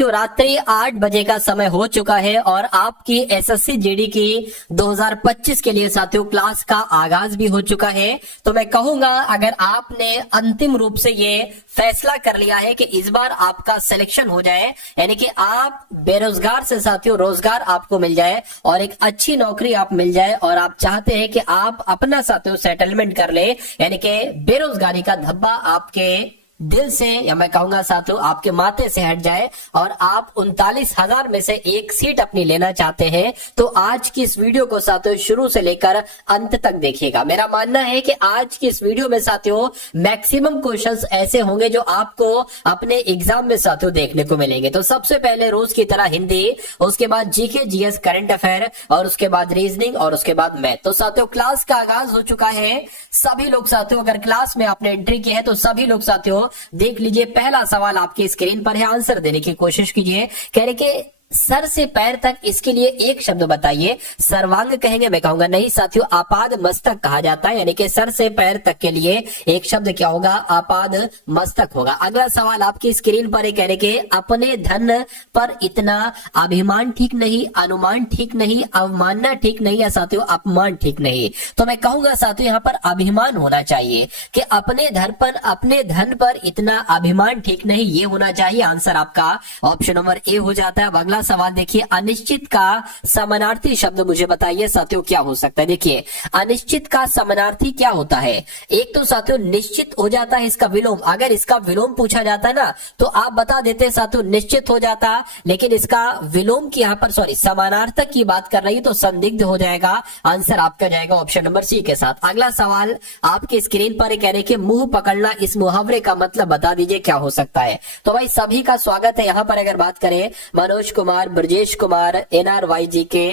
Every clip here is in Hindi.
साथियों रात्रि 8 बजे का समय हो चुका है और आपकी एसएससी जीडी की 2025 के लिए साथियों क्लास का आगाज भी हो चुका है। तो मैं कहूंगा अगर आपने अंतिम रूप से ये फैसला कर लिया है कि इस बार आपका सिलेक्शन हो जाए, यानी कि आप बेरोजगार से साथियों रोजगार आपको मिल जाए और एक अच्छी नौकरी आप मिल जाए और आप चाहते हैं कि आप अपना साथियों सेटलमेंट कर ले, यानी कि बेरोजगारी का धब्बा आपके दिल से या मैं कहूंगा साथियों आपके माथे से हट जाए और आप 39,000 में से एक सीट अपनी लेना चाहते हैं, तो आज की इस वीडियो को साथियों शुरू से लेकर अंत तक देखिएगा। मेरा मानना है कि आज की इस वीडियो में साथियों मैक्सिमम क्वेश्चंस ऐसे होंगे जो आपको अपने एग्जाम में साथियों देखने को मिलेंगे। तो सबसे पहले रोज की तरह हिंदी, उसके बाद जीके जीएस करंट अफेयर और उसके बाद रीजनिंग और उसके बाद मैथ। तो साथियों क्लास का आगाज हो चुका है। सभी लोग साथियों अगर क्लास में आपने एंट्री की है तो सभी लोग साथियों देख लीजिए, पहला सवाल आपकी स्क्रीन पर है, आंसर देने की कोशिश कीजिए। कह रहे कि सर से पैर तक इसके लिए एक शब्द बताइए। सर्वांग कहेंगे, मैं कहूंगा नहीं साथियों आपाद मस्तक कहा जाता है, यानी कि सर से पैर तक के लिए एक शब्द क्या होगा, आपाद मस्तक होगा। अगला सवाल आपकी स्क्रीन पर कह रहे कि अपने धन पर इतना अभिमान ठीक नहीं, अनुमान ठीक नहीं, अवमानना ठीक नहीं, या साथियों अपमान ठीक नहीं। तो मैं कहूंगा साथियों यहाँ पर अभिमान होना चाहिए कि अपने धन पर इतना अभिमान ठीक नहीं, ये होना चाहिए। आंसर आपका ऑप्शन नंबर ए हो जाता है। अब अगला सवाल देखिए, अनिश्चित का समानार्थी शब्द मुझे बताइए साथियों क्या हो सकता है। देखिए अनिश्चित का समानार्थी क्या होता है। एक तो साथियों निश्चित हो जाता है इसका विलोम, अगर इसका विलोम पूछा जाता है ना तो आप बता देते साथियों निश्चित हो जाता, लेकिन इसका विलोम की यहाँ पर समानार्थक की बात कर रही है तो संदिग्ध हो जाएगा। आंसर आपका जाएगा ऑप्शन नंबर सी के साथ। अगला सवाल आपके स्क्रीन पर कह रहे कि मुंह पकड़ना, इस मुहावरे का मतलब बता दीजिए क्या हो सकता है। तो भाई सभी का स्वागत है। यहाँ पर अगर बात करें मनोज कुमार, ब्रजेश कुमार, NRY जी के,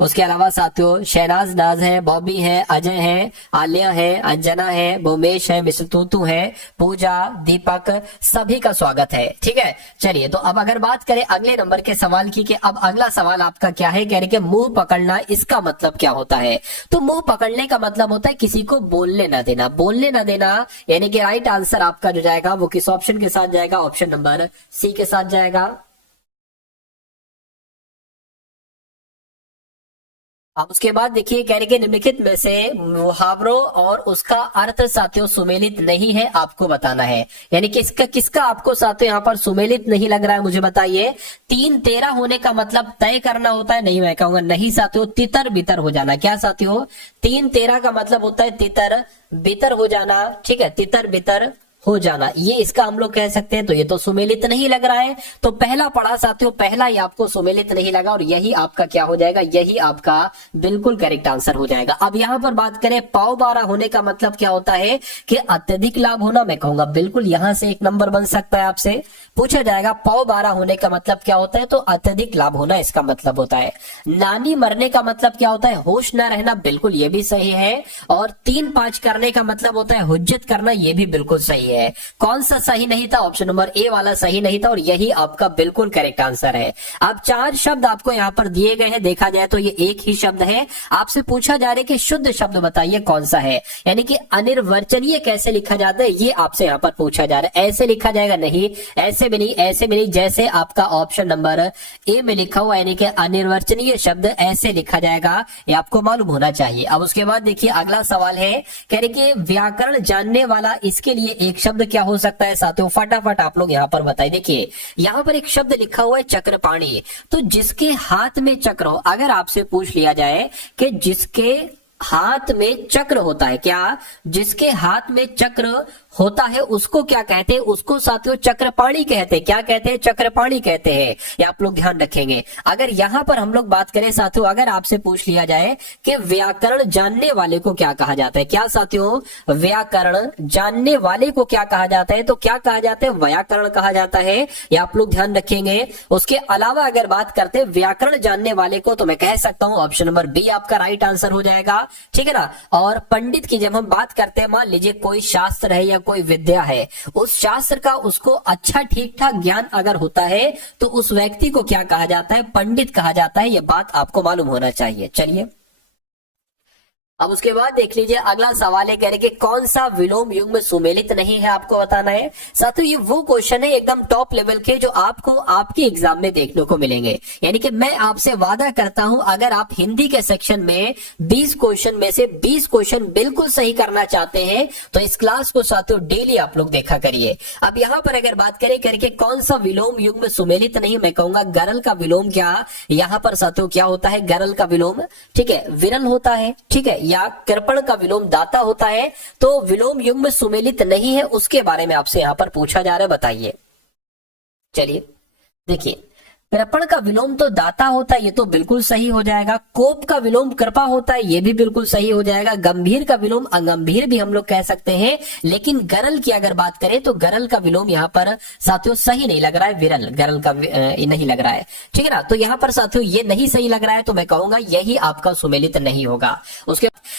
उसके अलावा साथियों शहनाज नाज है, बॉबी है, अजय है, आलिया है, अंजना है, भूमेश है, मिस्टर तूतू है, पूजा, दीपक, सभी का स्वागत है। ठीक है, चलिए तो अब अगर बात करें अगले नंबर के सवाल की कि अब अगला सवाल आपका क्या है। कह रहे कि मुंह पकड़ना, इसका मतलब क्या होता है। तो मुंह पकड़ने का मतलब होता है किसी को बोलने ना देना, बोलने ना देना, यानी कि राइट आंसर आपका जो जाएगा वो किस ऑप्शन के साथ जाएगा, ऑप्शन नंबर सी के साथ जाएगा। अब उसके बाद देखिए कह रहे कि निम्नलिखित में से मुहावरों और उसका अर्थ साथियों सुमेलित नहीं है, आपको बताना है। यानी कि किसका आपको साथियों यहाँ पर सुमेलित नहीं लग रहा है, मुझे बताइए। 3-13 होने का मतलब तय करना होता है, नहीं मैं कहूंगा नहीं साथियों, तितर बितर हो जाना। क्या साथियों, 3-13 का मतलब होता है तितर बितर हो जाना। ठीक है, तितर बितर हो जाना, ये इसका हम लोग कह सकते हैं। तो ये तो सुमेलित नहीं लग रहा है, तो पहला पढ़ा साथियों, पहला ही आपको सुमेलित नहीं लगा और यही आपका क्या हो जाएगा, यही आपका बिल्कुल करेक्ट आंसर हो जाएगा। अब यहां पर बात करें पाव 12 होने का मतलब क्या होता है कि अत्यधिक लाभ होना, मैं कहूंगा बिल्कुल यहां से एक नंबर बन सकता है, आपसे पूछा जाएगा पाव 12 होने का मतलब क्या होता है, तो अत्यधिक लाभ होना इसका मतलब होता है। नानी मरने का मतलब क्या होता है, होश न रहना, बिल्कुल ये भी सही है। और 3-5 करने का मतलब होता है हुज्जत करना, ये भी बिल्कुल सही है। कौन सा सही नहीं था, ऑप्शन नंबर ए वाला सही नहीं था और यही आपका बिल्कुल करेक्ट आंसर है। अब 4 शब्द आपको यहाँ पर दिए गए हैं, देखा जाए तो ये एक ही शब्द है। आपसे पूछा जा रहा है कि शुद्ध शब्द बताइए कौन सा है, यानी कि अनिर्वचनीय कैसे लिखा जाता है, ये आपसे यहाँ पर पूछा जा रहा है। ऐसे लिखा जाएगा, नहीं ऐसे भी नहीं, ऐसे भी नहीं, जैसे आपका ऑप्शन नंबर ए में लिखा हुआ, यानी कि अनिर्वचनीय शब्द ऐसे लिखा जाएगा, ये आपको मालूम होना चाहिए। अब उसके बाद देखिए अगला सवाल है, कह रहे कि व्याकरण जानने वाला, इसके लिए एक शब्द क्या हो सकता है साथियों, फटाफट आप लोग यहाँ पर बताइए। देखिए यहाँ पर एक शब्द लिखा हुआ है चक्रपाणी, तो जिसके हाथ में चक्र हो, अगर आपसे पूछ लिया जाए कि जिसके हाथ में चक्र होता है, क्या जिसके हाथ में चक्र होता है उसको क्या कहते हैं, उसको साथियों चक्रपाणी कहते हैं। क्या कहते हैं, चक्रपाणी कहते हैं, ये आप लोग ध्यान रखेंगे। अगर यहां पर हम लोग बात करें साथियों, अगर आपसे पूछ लिया जाए कि व्याकरण जानने वाले को क्या कहा जाता है, क्या साथियों व्याकरण जानने वाले को क्या कहा जाता है, तो क्या कहा जाता है, व्याकरण कहा जाता है, ये आप लोग ध्यान रखेंगे। उसके अलावा अगर बात करते हैं व्याकरण जानने वाले को, तो मैं कह सकता हूं ऑप्शन नंबर बी आपका राइट आंसर हो जाएगा। ठीक है ना। और पंडित की जब हम बात करते हैं, मान लीजिए कोई शास्त्र है या कोई विद्या है, उस शास्त्र का उसको अच्छा ठीक ठाक ज्ञान अगर होता है तो उस व्यक्ति को क्या कहा जाता है, पंडित कहा जाता है। यह बात आपको मालूम होना चाहिए। चलिए अब उसके बाद देख लीजिए अगला सवाल है, कह रहे कि कौन सा विलोम युग्म सुमेलित नहीं है, आपको बताना है। साथियों ये वो क्वेश्चन है एकदम टॉप लेवल के जो आपको आपके एग्जाम में देखने को मिलेंगे। यानी कि मैं आपसे वादा करता हूं अगर आप हिंदी के सेक्शन में 20 क्वेश्चन में से 20 क्वेश्चन बिल्कुल सही करना चाहते हैं तो इस क्लास को साथियों डेली आप लोग देखा करिए। अब यहां पर अगर बात करें करके कौन सा विलोम युग्म सुमेलित नहीं, मैं कहूंगा गरल का विलोम। क्या यहां पर साथियों क्या होता है, गरल का विलोम, ठीक है, विरल होता है, ठीक है, या कृपण का विलोम दाता होता है। तो विलोम युग्म सुमेलित नहीं है उसके बारे में आपसे यहां पर पूछा जा रहा है, बताइए। चलिए देखिए, कृपण का विलोम तो दाता होता है, ये तो बिल्कुल सही हो जाएगा। कोप का विलोम कृपा होता है, ये भी बिल्कुल सही हो जाएगा। गंभीर का विलोम अगंभीर भी हम लोग कह सकते हैं। लेकिन गरल की अगर बात करें तो गरल का विलोम यहाँ पर साथियों सही नहीं लग रहा है, विरल, गरल का नहीं लग रहा है, ठीक है ना। तो यहाँ पर साथियों ये नहीं सही लग रहा है, तो मैं कहूंगा यही आपका सुमेलित नहीं होगा।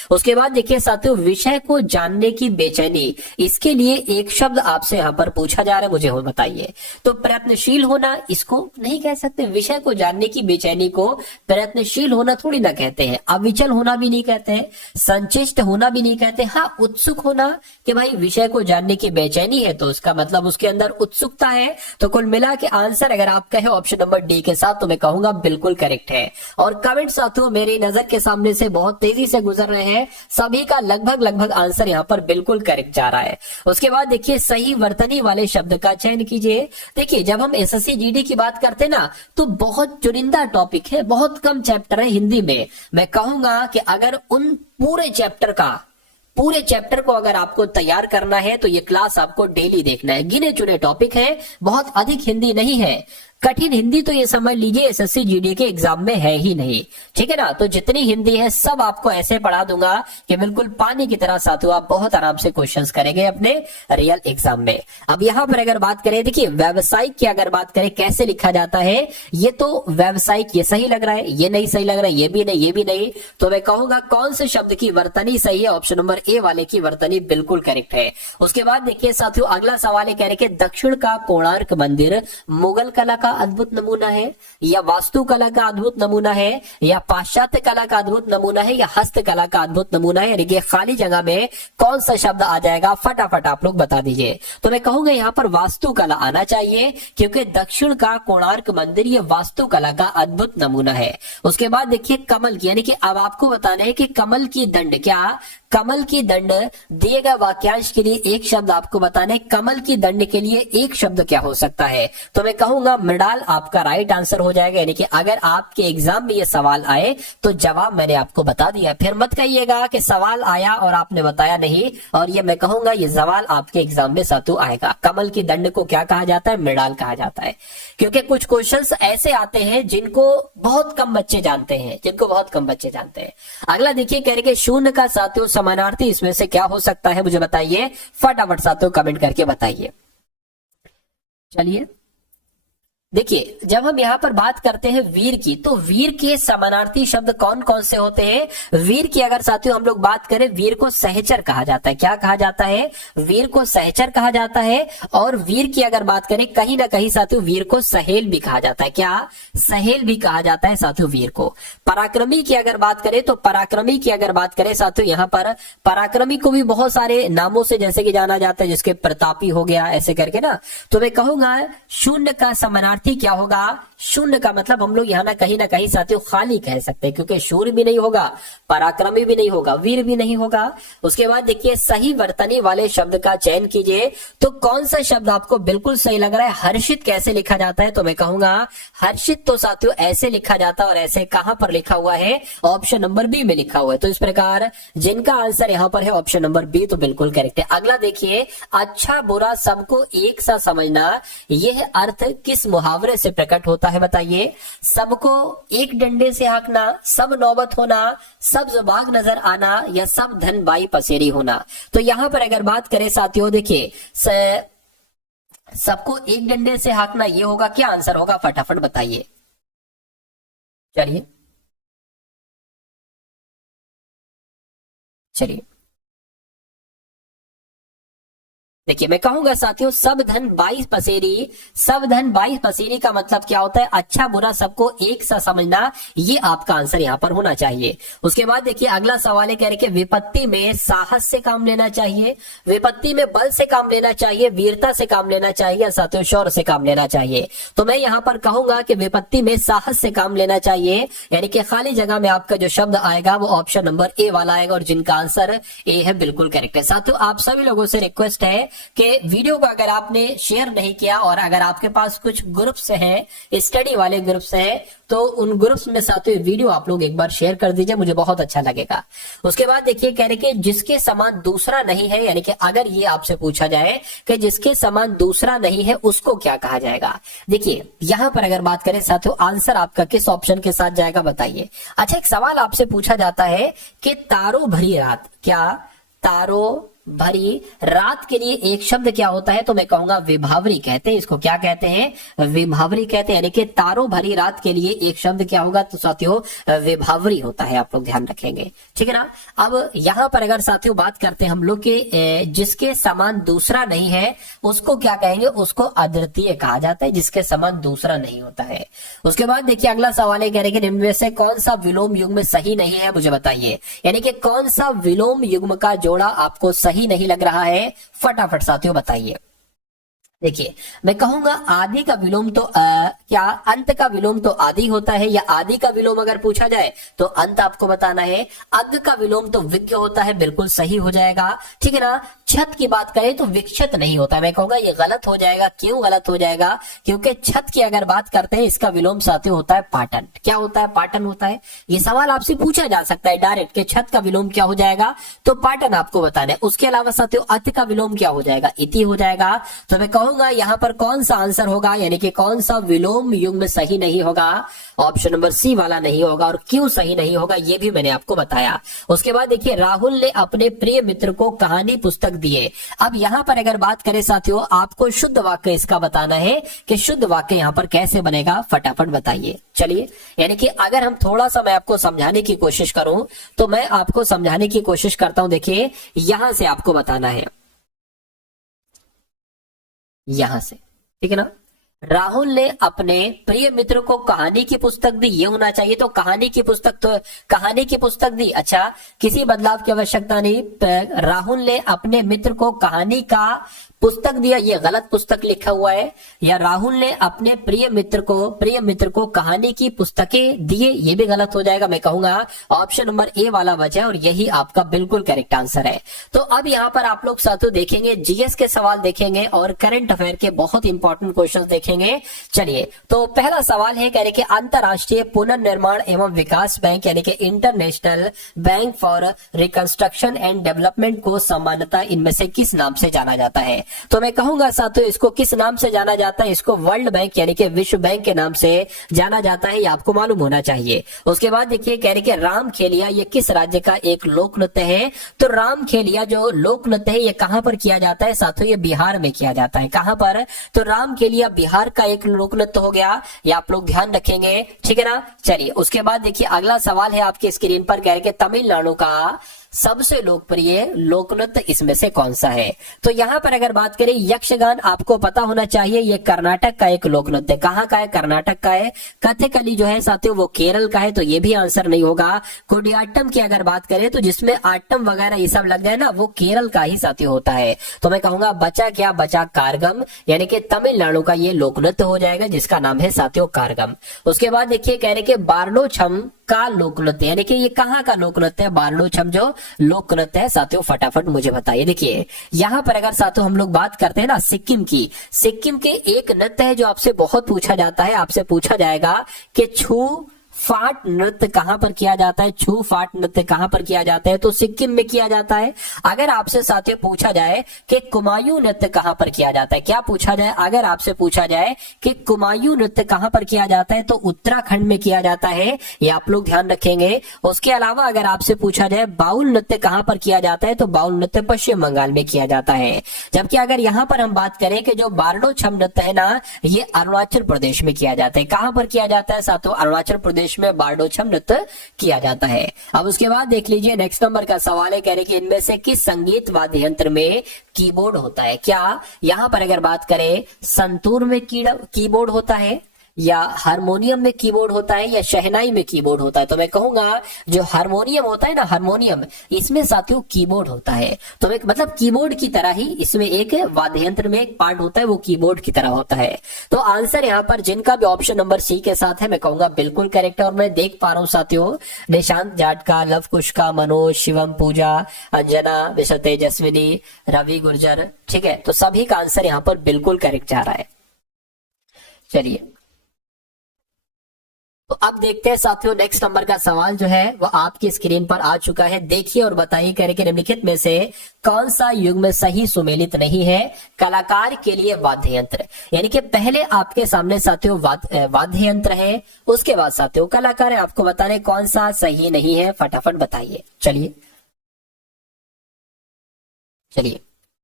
उसके बाद देखिए साथियों, विषय को जानने की बेचैनी, इसके लिए एक शब्द आपसे यहाँ पर पूछा जा रहा है, मुझे बताइए। तो प्रयत्नशील होना इसको नहीं कह सकते, विषय को जानने की बेचैनी को प्रयत्नशील होना थोड़ी ना कहते हैं, अविचल होना भी नहीं कहते हैं, संचिष्ट होना भी नहीं कहते। हाँ, उत्सुक होना, कि भाई विषय को जानने की बेचैनी है तो उसका मतलब उसके अंदर उत्सुकता है। तो कुल मिला के आंसर अगर आप कहे ऑप्शन नंबर डी के साथ तो मैं कहूंगा बिल्कुल करेक्ट है। और कमेंट साथियों मेरी नजर के सामने से बहुत तेजी से गुजर रहे हैं, सभी का लगभग आंसर यहाँ पर बिल्कुल करेक्ट जा रहा है। उसके बाद देखिए सही वर्तनी वाले शब्द का चयन कीजिए। देखिए जब हम एसएससी जीडी की बात करते हैं ना तो बहुत चुनिंदा टॉपिक है, बहुत कम चैप्टर है हिंदी में। मैं कहूंगा कि अगर उन पूरे चैप्टर को अगर आपको तैयार करना है तो ये क्लास आपको डेली देखना है। गिने चुने टॉपिक है, बहुत अधिक हिंदी नहीं है, कठिन हिंदी तो ये समझ लीजिए एसएससी जीडी के एग्जाम में है ही नहीं, ठीक है ना। तो जितनी हिंदी है सब आपको ऐसे पढ़ा दूंगा कि बिल्कुल पानी की तरह साथियों आप बहुत आराम से क्वेश्चंस करेंगे अपने रियल एग्जाम में। अब यहां पर अगर बात करें, देखिए व्यावसायिक की अगर बात करें कैसे लिखा जाता है, ये तो व्यावसायिक ये सही लग रहा है, ये नहीं सही लग रहा है, ये भी नहीं, ये भी नहीं। तो मैं कहूंगा कौन से शब्द की वर्तनी सही है, ऑप्शन नंबर ए वाले की वर्तनी बिल्कुल करेक्ट है। उसके बाद देखिए साथियों अगला सवाल है, कह रहे कि दक्षिण का कोणार्क मंदिर मुगल कला का अद्भुत नमूना है, या वास्तुकला का अद्भुत नमूना है, या पाश्चात्य कला का अद्भुत नमूना है, या हस्तकला का अद्भुत नमूना है। यानी कि खाली जगह में कौन सा शब्द आ जाएगा, फटाफट आप लोग बता दीजिए। तो मैं कहूंगा यहाँ पर वास्तुकला आना चाहिए, क्योंकि दक्षिण का कोणार्क मंदिर ये वास्तुकला का अद्भुत नमूना है। उसके बाद देखिए कमल की, यानी कि अब आपको बताना है कि कमल की दंड, क्या कमल की दंड दिए गए वाक्यांश के लिए एक शब्द आपको बताना है, कमल की दंड के लिए एक शब्द क्या हो सकता है। तो मैं कहूंगा मृणाल आपका राइट आंसर हो जाएगा। यानी कि अगर आपके एग्जाम में ये सवाल आए तो जवाब मैंने आपको बता दिया, फिर मत कहिएगा कि सवाल आया और आपने बताया नहीं। और ये मैं कहूंगा ये सवाल आपके एग्जाम में सातु आएगा। कमल की दंड को क्या कहा जाता है, मृणाल कहा जाता है। क्योंकि कुछ क्वेश्चंस ऐसे आते हैं जिनको बहुत कम बच्चे जानते हैं, अगला देखिए कह रहे कि शून्य का साथियों समानार्थी इसमें से क्या हो सकता है, मुझे बताइए फटाफट साथियों कमेंट करके बताइए। चलिए देखिए जब हम यहाँ पर बात करते हैं वीर की, तो वीर के समानार्थी शब्द कौन कौन से होते हैं। वीर की अगर साथियों हम लोग बात करें, वीर को सहचर कहा जाता है। क्या कहा जाता है, वीर को सहचर कहा जाता है। और वीर की अगर बात करें कहीं ना कहीं साथियों वीर को सहेल भी कहा जाता है। क्या, सहेल भी कहा जाता है साथियों वीर को। पराक्रमी की अगर बात करें तो पराक्रमी की अगर बात करें साथियों यहाँ पर पराक्रमी को भी बहुत सारे नामों से जैसे कि जाना जाता है, जिसके प्रतापी हो गया ऐसे करके ना। तो मैं कहूंगा शून्य का समानार्थी क्या होगा, शून्य का मतलब हम लोग यहाँ ना कहीं साथियों खाली कह सकते हैं, क्योंकि शूर भी नहीं होगा, पराक्रमी भी नहीं होगा, वीर भी नहीं होगा। उसके बाद देखिए सही वर्तनी वाले शब्द का चयन कीजिए। तो कौन सा शब्द आपको बिल्कुल सही लग रहा है। हर्षित कैसे लिखा जाता है, तो मैं कहूंगा हर्षित तो साथियों ऐसे लिखा जाता है, और ऐसे कहां पर लिखा हुआ है, ऑप्शन नंबर बी में लिखा हुआ है। तो इस प्रकार जिनका आंसर यहाँ पर है ऑप्शन नंबर बी तो बिल्कुल करेक्ट है। अगला देखिए अच्छा बुरा सबको एक सा समझना, यह अर्थ किस मुहावरे से प्रकट होता है, बताइए। सबको एक डंडे से हाँकना, सब नौबत होना, सब बाग नजर आना, या सब धन बाई पसेरी होना। तो यहां पर अगर बात करें साथियों देखिए सबको एक डंडे से हाँकना ये होगा, क्या आंसर होगा फटाफट बताइए। चलिए चलिए देखिए मैं कहूंगा साथियों, सब धन 22 पसेरी, सब धन 22 पसेरी का मतलब क्या होता है, अच्छा बुरा सबको एक सा समझना, ये आपका आंसर यहाँ पर होना चाहिए। उसके बाद देखिए अगला सवाल है, कह रहे कि विपत्ति में साहस से काम लेना चाहिए, विपत्ति में बल से काम लेना चाहिए, वीरता से काम लेना चाहिए, या साथियों शौर्य से काम लेना चाहिए। तो मैं यहाँ पर कहूंगा कि विपत्ति में साहस से काम लेना चाहिए, यानी कि खाली जगह में आपका जो शब्द आएगा वो ऑप्शन नंबर ए वाला आएगा, और जिनका आंसर ए है बिल्कुल करेक्ट है। साथियों आप सभी लोगों से रिक्वेस्ट है कि वीडियो को अगर आपने शेयर नहीं किया, और अगर आपके पास कुछ ग्रुप्स हैं, स्टडी वाले ग्रुप्स हैं, तो उन ग्रुप्स में साथियों वीडियो आप लोग एक बार शेयर कर दीजिए, मुझे बहुत अच्छा लगेगा। उसके बाद देखिए कह रहे कि जिसके समान दूसरा नहीं है, यानी कि अगर ये आपसे पूछा जाए कि जिसके समान दूसरा नहीं है उसको क्या कहा जाएगा। देखिए यहां पर अगर बात करें साथियों, आंसर आपका किस ऑप्शन के साथ जाएगा बताइए। अच्छा एक सवाल आपसे पूछा जाता है कि तारों भरी रात, क्या तारों भरी रात के लिए एक शब्द क्या होता है, तो मैं कहूंगा विभावरी कहते हैं इसको। क्या कहते हैं, विभावरी कहते हैं, यानी कि तारों भरी रात के लिए एक शब्द क्या होगा, तो साथियों विभावरी होता है, आप लोग ध्यान रखेंगे, ठीक है ना। अब यहां पर अगर साथियों बात करते हैं हम लोग के जिसके समान दूसरा नहीं है उसको क्या कहेंगे, उसको अद्वितीय कहा जाता है, जिसके समान दूसरा नहीं होता है। उसके बाद देखिए अगला सवाल है, कह रहे कि इनमें से कौन सा विलोम युग्म सही नहीं है, मुझे बताइए, यानी कि कौन सा विलोम युग्म का जोड़ा आपको सही नहीं लग रहा है, फटाफट साथियों बताइए। देखिए मैं कहूंगा आदि का विलोम तो क्या अंत का विलोम तो आदि होता है, या आदि का विलोम अगर पूछा जाए तो अंत आपको बताना है। अग्ग का विलोम तो विज्ञ होता है, बिल्कुल सही हो जाएगा, ठीक है ना। छत की बात करें तो विक्षत नहीं होता, मैं कहूंगा ये गलत हो जाएगा। क्यों गलत हो जाएगा, क्योंकि छत की अगर बात करते हैं इसका विलोम साथियों होता है पाटन। क्या होता है, पाटन होता है। ये सवाल आपसे पूछा जा सकता है डायरेक्ट कि छत का विलोम क्या हो जाएगा, तो पाटन आपको बताना है। उसके अलावा साथियों अत का विलोम क्या हो जाएगा, इति हो जाएगा। तो मैं कहूंगा यहाँ पर कौन सा आंसर होगा, यानी कि कौन सा विलोम युग्म सही नहीं होगा, ऑप्शन नंबर सी वाला नहीं होगा। और क्यों सही नहीं होगा ये भी मैंने आपको बताया। उसके बाद देखिए राहुल ने अपने प्रिय मित्र को कहानी पुस्तक दिए। अब यहां पर अगर बात करें साथियों, आपको शुद्ध वाक्य इसका बताना है कि शुद्ध वाक्य यहां पर कैसे बनेगा, फटाफट बताइए। चलिए यानी कि अगर हम थोड़ा सा मैं आपको समझाने की कोशिश करूं तो मैं आपको समझाने की कोशिश करता हूं। देखिए यहां से आपको बताना है, यहां से, ठीक है ना। राहुल ने अपने प्रिय मित्र को कहानी की पुस्तक दी, ये होना चाहिए। तो कहानी की पुस्तक, तो कहानी की पुस्तक दी, अच्छा किसी बदलाव की आवश्यकता नहीं। राहुल ने अपने मित्र को कहानी का पुस्तक दिया, ये गलत पुस्तक लिखा हुआ है। या राहुल ने अपने प्रिय मित्र को कहानी की पुस्तकें दिए, ये भी गलत हो जाएगा। मैं कहूंगा ऑप्शन नंबर ए वाला बचा है और यही आपका बिल्कुल करेक्ट आंसर है। तो अब यहाँ पर आप लोग साथियों देखेंगे जीएस के सवाल देखेंगे और करंट अफेयर के बहुत इंपॉर्टेंट क्वेश्चन देखेंगे। चलिए तो पहला सवाल है, कह रहे कि अंतरराष्ट्रीय पुनर्निर्माण एवं विकास बैंक यानी कि international bank for reconstruction and development को सामान्यतः इनमें से किस नाम से जाना जाता है। तो मैं कहूंगा साथियों इसको किस नाम से जाना जाता है, इसको वर्ल्ड बैंक यानी कि विश्व बैंक के नाम से जाना जाता है, ये आपको मालूम होना चाहिए। उसके बाद देखिए कह रहे कि राम खेलिया ये किस राज्य का एक लोक नृत्य है। तो राम खेलिया जो लोक नृत्य है ये कहां पर किया जाता है साथियों, ये बिहार में किया जाता है। कहां पर, तो राम खेलिया बिहार का एक लोक नृत्य हो गया, ये आप लोग ध्यान रखेंगे, ठीक है ना। चलिए उसके बाद देखिए अगला सवाल है आपके स्क्रीन पर, कह रहे कि तमिलनाडु का सबसे लोकप्रिय लोकनृत्य इसमें से कौन सा है। तो यहां पर अगर बात करें यक्षगान, आपको पता होना चाहिए ये कर्नाटक का एक लोकनृत्य। कहां का है, कर्नाटक का है। कथकली जो है साथियों वो केरल का है, तो ये भी आंसर नहीं होगा। कुडियाट्टम की अगर बात करें तो जिसमें आट्टम वगैरह ये सब लग जाए ना, वो केरल का ही साथियों होता है। तो मैं कहूंगा बचा क्या, बचा कारगम, यानी कि तमिलनाडु का ये लोकनृत्य हो जाएगा जिसका नाम है साथियों कारगम। उसके बाद देखिए कह रहे कि बारलो छम का लोकनृत्य, यानी कि ये कहाँ का लोकनृत्य है, बारलो छम जो लोकनृत्य है साथियों, फटाफट मुझे बताइए। देखिए यहां पर अगर साथियों हम लोग बात करते हैं ना सिक्किम की, सिक्किम के एक नृत्य है जो आपसे बहुत पूछा जाता है, आपसे पूछा जाएगा कि छू फाट नृत्य कहां पर किया जाता है, छू फाट नृत्य कहां पर किया जाता है, तो सिक्किम में किया जाता है। अगर आपसे साथियों पूछा जाए कि कुमायूं नृत्य कहां पर किया जाता है, क्या पूछा जाए, अगर आपसे पूछा जाए कि कुमायूं नृत्य कहां पर किया जाता है, तो उत्तराखंड में किया जाता है, ये आप लोग ध्यान रखेंगे। उसके अलावा अगर आपसे पूछा जाए बाउल नृत्य कहां पर किया जाता है, तो बाउल नृत्य पश्चिम बंगाल में किया जाता है। जबकि अगर यहाँ पर हम बात करें कि जो बारलो छम नृत्य है ना, ये अरुणाचल प्रदेश में किया जाता है। कहां पर किया जाता है साथियों, अरुणाचल प्रदेश प्रदेश में बारडोछम नृत्य किया जाता है। अब उसके बाद देख लीजिए नेक्स्ट नंबर का सवाल है, कह रहे कि इनमें से किस संगीत वाद्य यंत्र में कीबोर्ड होता है। क्या यहाँ पर अगर बात करें संतूर में कीबोर्ड होता है, या हारमोनियम में कीबोर्ड होता है, या शहनाई में कीबोर्ड होता है। तो मैं कहूंगा जो हारमोनियम होता है ना, हारमोनियम, इसमें साथियों कीबोर्ड होता है। तो मैं मतलब कीबोर्ड की तरह ही इसमें एक वाद्य यंत्र में एक पार्ट होता है, वो कीबोर्ड की तरह होता है। तो आंसर यहाँ पर जिनका भी ऑप्शन नंबर सी के साथ है, मैं कहूंगा बिल्कुल करेक्ट है। और मैं देख पा रहा हूँ साथियों निशांत जाटका, लव कुशका, मनोज, शिवम, पूजा, अंजना, विश्व तेजस्विनी, रवि गुर्जर, ठीक है। तो सभी का आंसर यहाँ पर बिल्कुल करेक्ट जा रहा है। चलिए तो अब देखते हैं साथियों नेक्स्ट नंबर का सवाल जो है वो आपकी स्क्रीन पर आ चुका है। देखिए और बताइए, कह रहे कि निम्नलिखित में से कौन सा युग्म सही सुमेलित नहीं है कलाकार के लिए वाद्य यंत्र। यानी कि पहले आपके सामने साथियों वाद्य यंत्र है, उसके बाद साथियों कलाकार है। आपको बताने कौन सा सही नहीं है, फटाफट बताइए। चलिए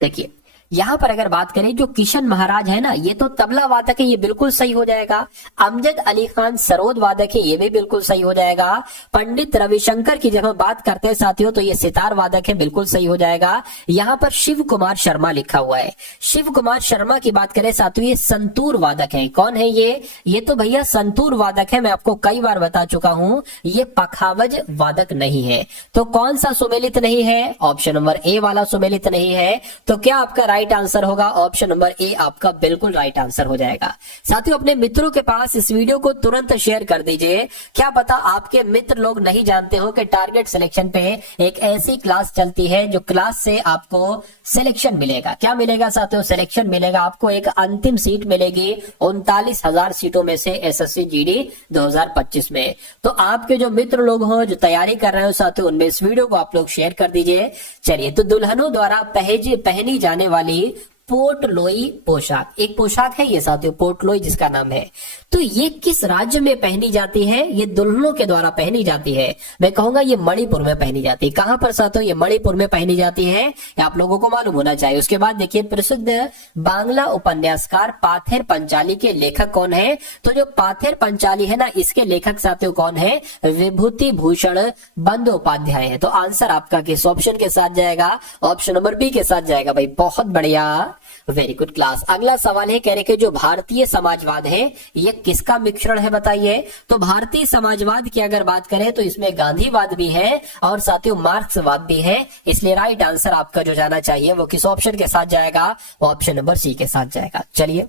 देखिए यहां पर अगर बात करें जो किशन महाराज है ना, ये तो तबला वादक है, ये बिल्कुल सही हो जाएगा। अमजद अली खान सरोद वादक है, ये भी बिल्कुल सही हो जाएगा। पंडित रविशंकर की जब हम बात करते हैं साथियों तो ये सितार वादक है, बिल्कुल सही हो जाएगा। यहाँ पर शिव कुमार शर्मा लिखा हुआ है। शिव कुमार शर्मा की बात करें साथियों, ये संतूर वादक है। कौन है ये तो भैया संतूर वादक है। मैं आपको कई बार बता चुका हूं, ये पखावज वादक नहीं है। तो कौन सा सुमेलित नहीं है? ऑप्शन नंबर ए वाला सुमेलित नहीं है। तो क्या आपका राइट आंसर होगा? ऑप्शन नंबर ए आपका बिल्कुल राइट आंसर हो जाएगा। साथियों अपने मित्रों के पास इस वीडियो को तुरंत शेयर कर दीजिए। क्या पता आपके मित्र लोग नहीं जानते हो कि टारगेट सिलेक्शन पे एक ऐसी क्लास चलती है जो क्लास से आपको सिलेक्शन मिलेगा। क्या मिलेगा साथियों? सिलेक्शन मिलेगा। आपको एक अंतिम सीट मिलेगी 39,000 सीटों में से एसएससी जीडी 2025 में। तो आपके जो मित्र लोग हो जो तैयारी कर रहे हो साथियों, उनमें इस वीडियो को आप लोग शेयर कर दीजिए। चलिए तो दुल्हनों द्वारा पहनी जाने वाली पोर्टलोई पोशाक, एक पोशाक है ये साथियों पोर्टलोई जिसका नाम है, तो ये किस राज्य में पहनी जाती है? ये दुल्हनों के द्वारा पहनी जाती है। मैं कहूंगा ये मणिपुर में पहनी जाती है। कहां पर साथियों? ये मणिपुर में पहनी जाती है, ये आप लोगों को मालूम होना चाहिए। उसके बाद देखिए प्रसिद्ध बांग्ला उपन्यासकार पाथेर पंचाली के लेखक कौन है? तो जो पाथेर पंचाली है ना, इसके लेखक साथियों कौन है? विभूति भूषण बंदोपाध्याय है। तो आंसर आपका किस ऑप्शन के साथ जाएगा? ऑप्शन नंबर बी के साथ जाएगा भाई। बहुत बढ़िया, वेरी गुड क्लास। अगला सवाल है, कह रहे कि जो भारतीय समाजवाद है ये किसका मिश्रण है बताइए। तो भारतीय समाजवाद की अगर बात करें तो इसमें गांधीवाद भी है और साथियों मार्क्सवाद भी है। इसलिए राइट आंसर आपका जो जाना चाहिए वो किस ऑप्शन के साथ जाएगा? ऑप्शन नंबर सी के साथ जाएगा। चलिए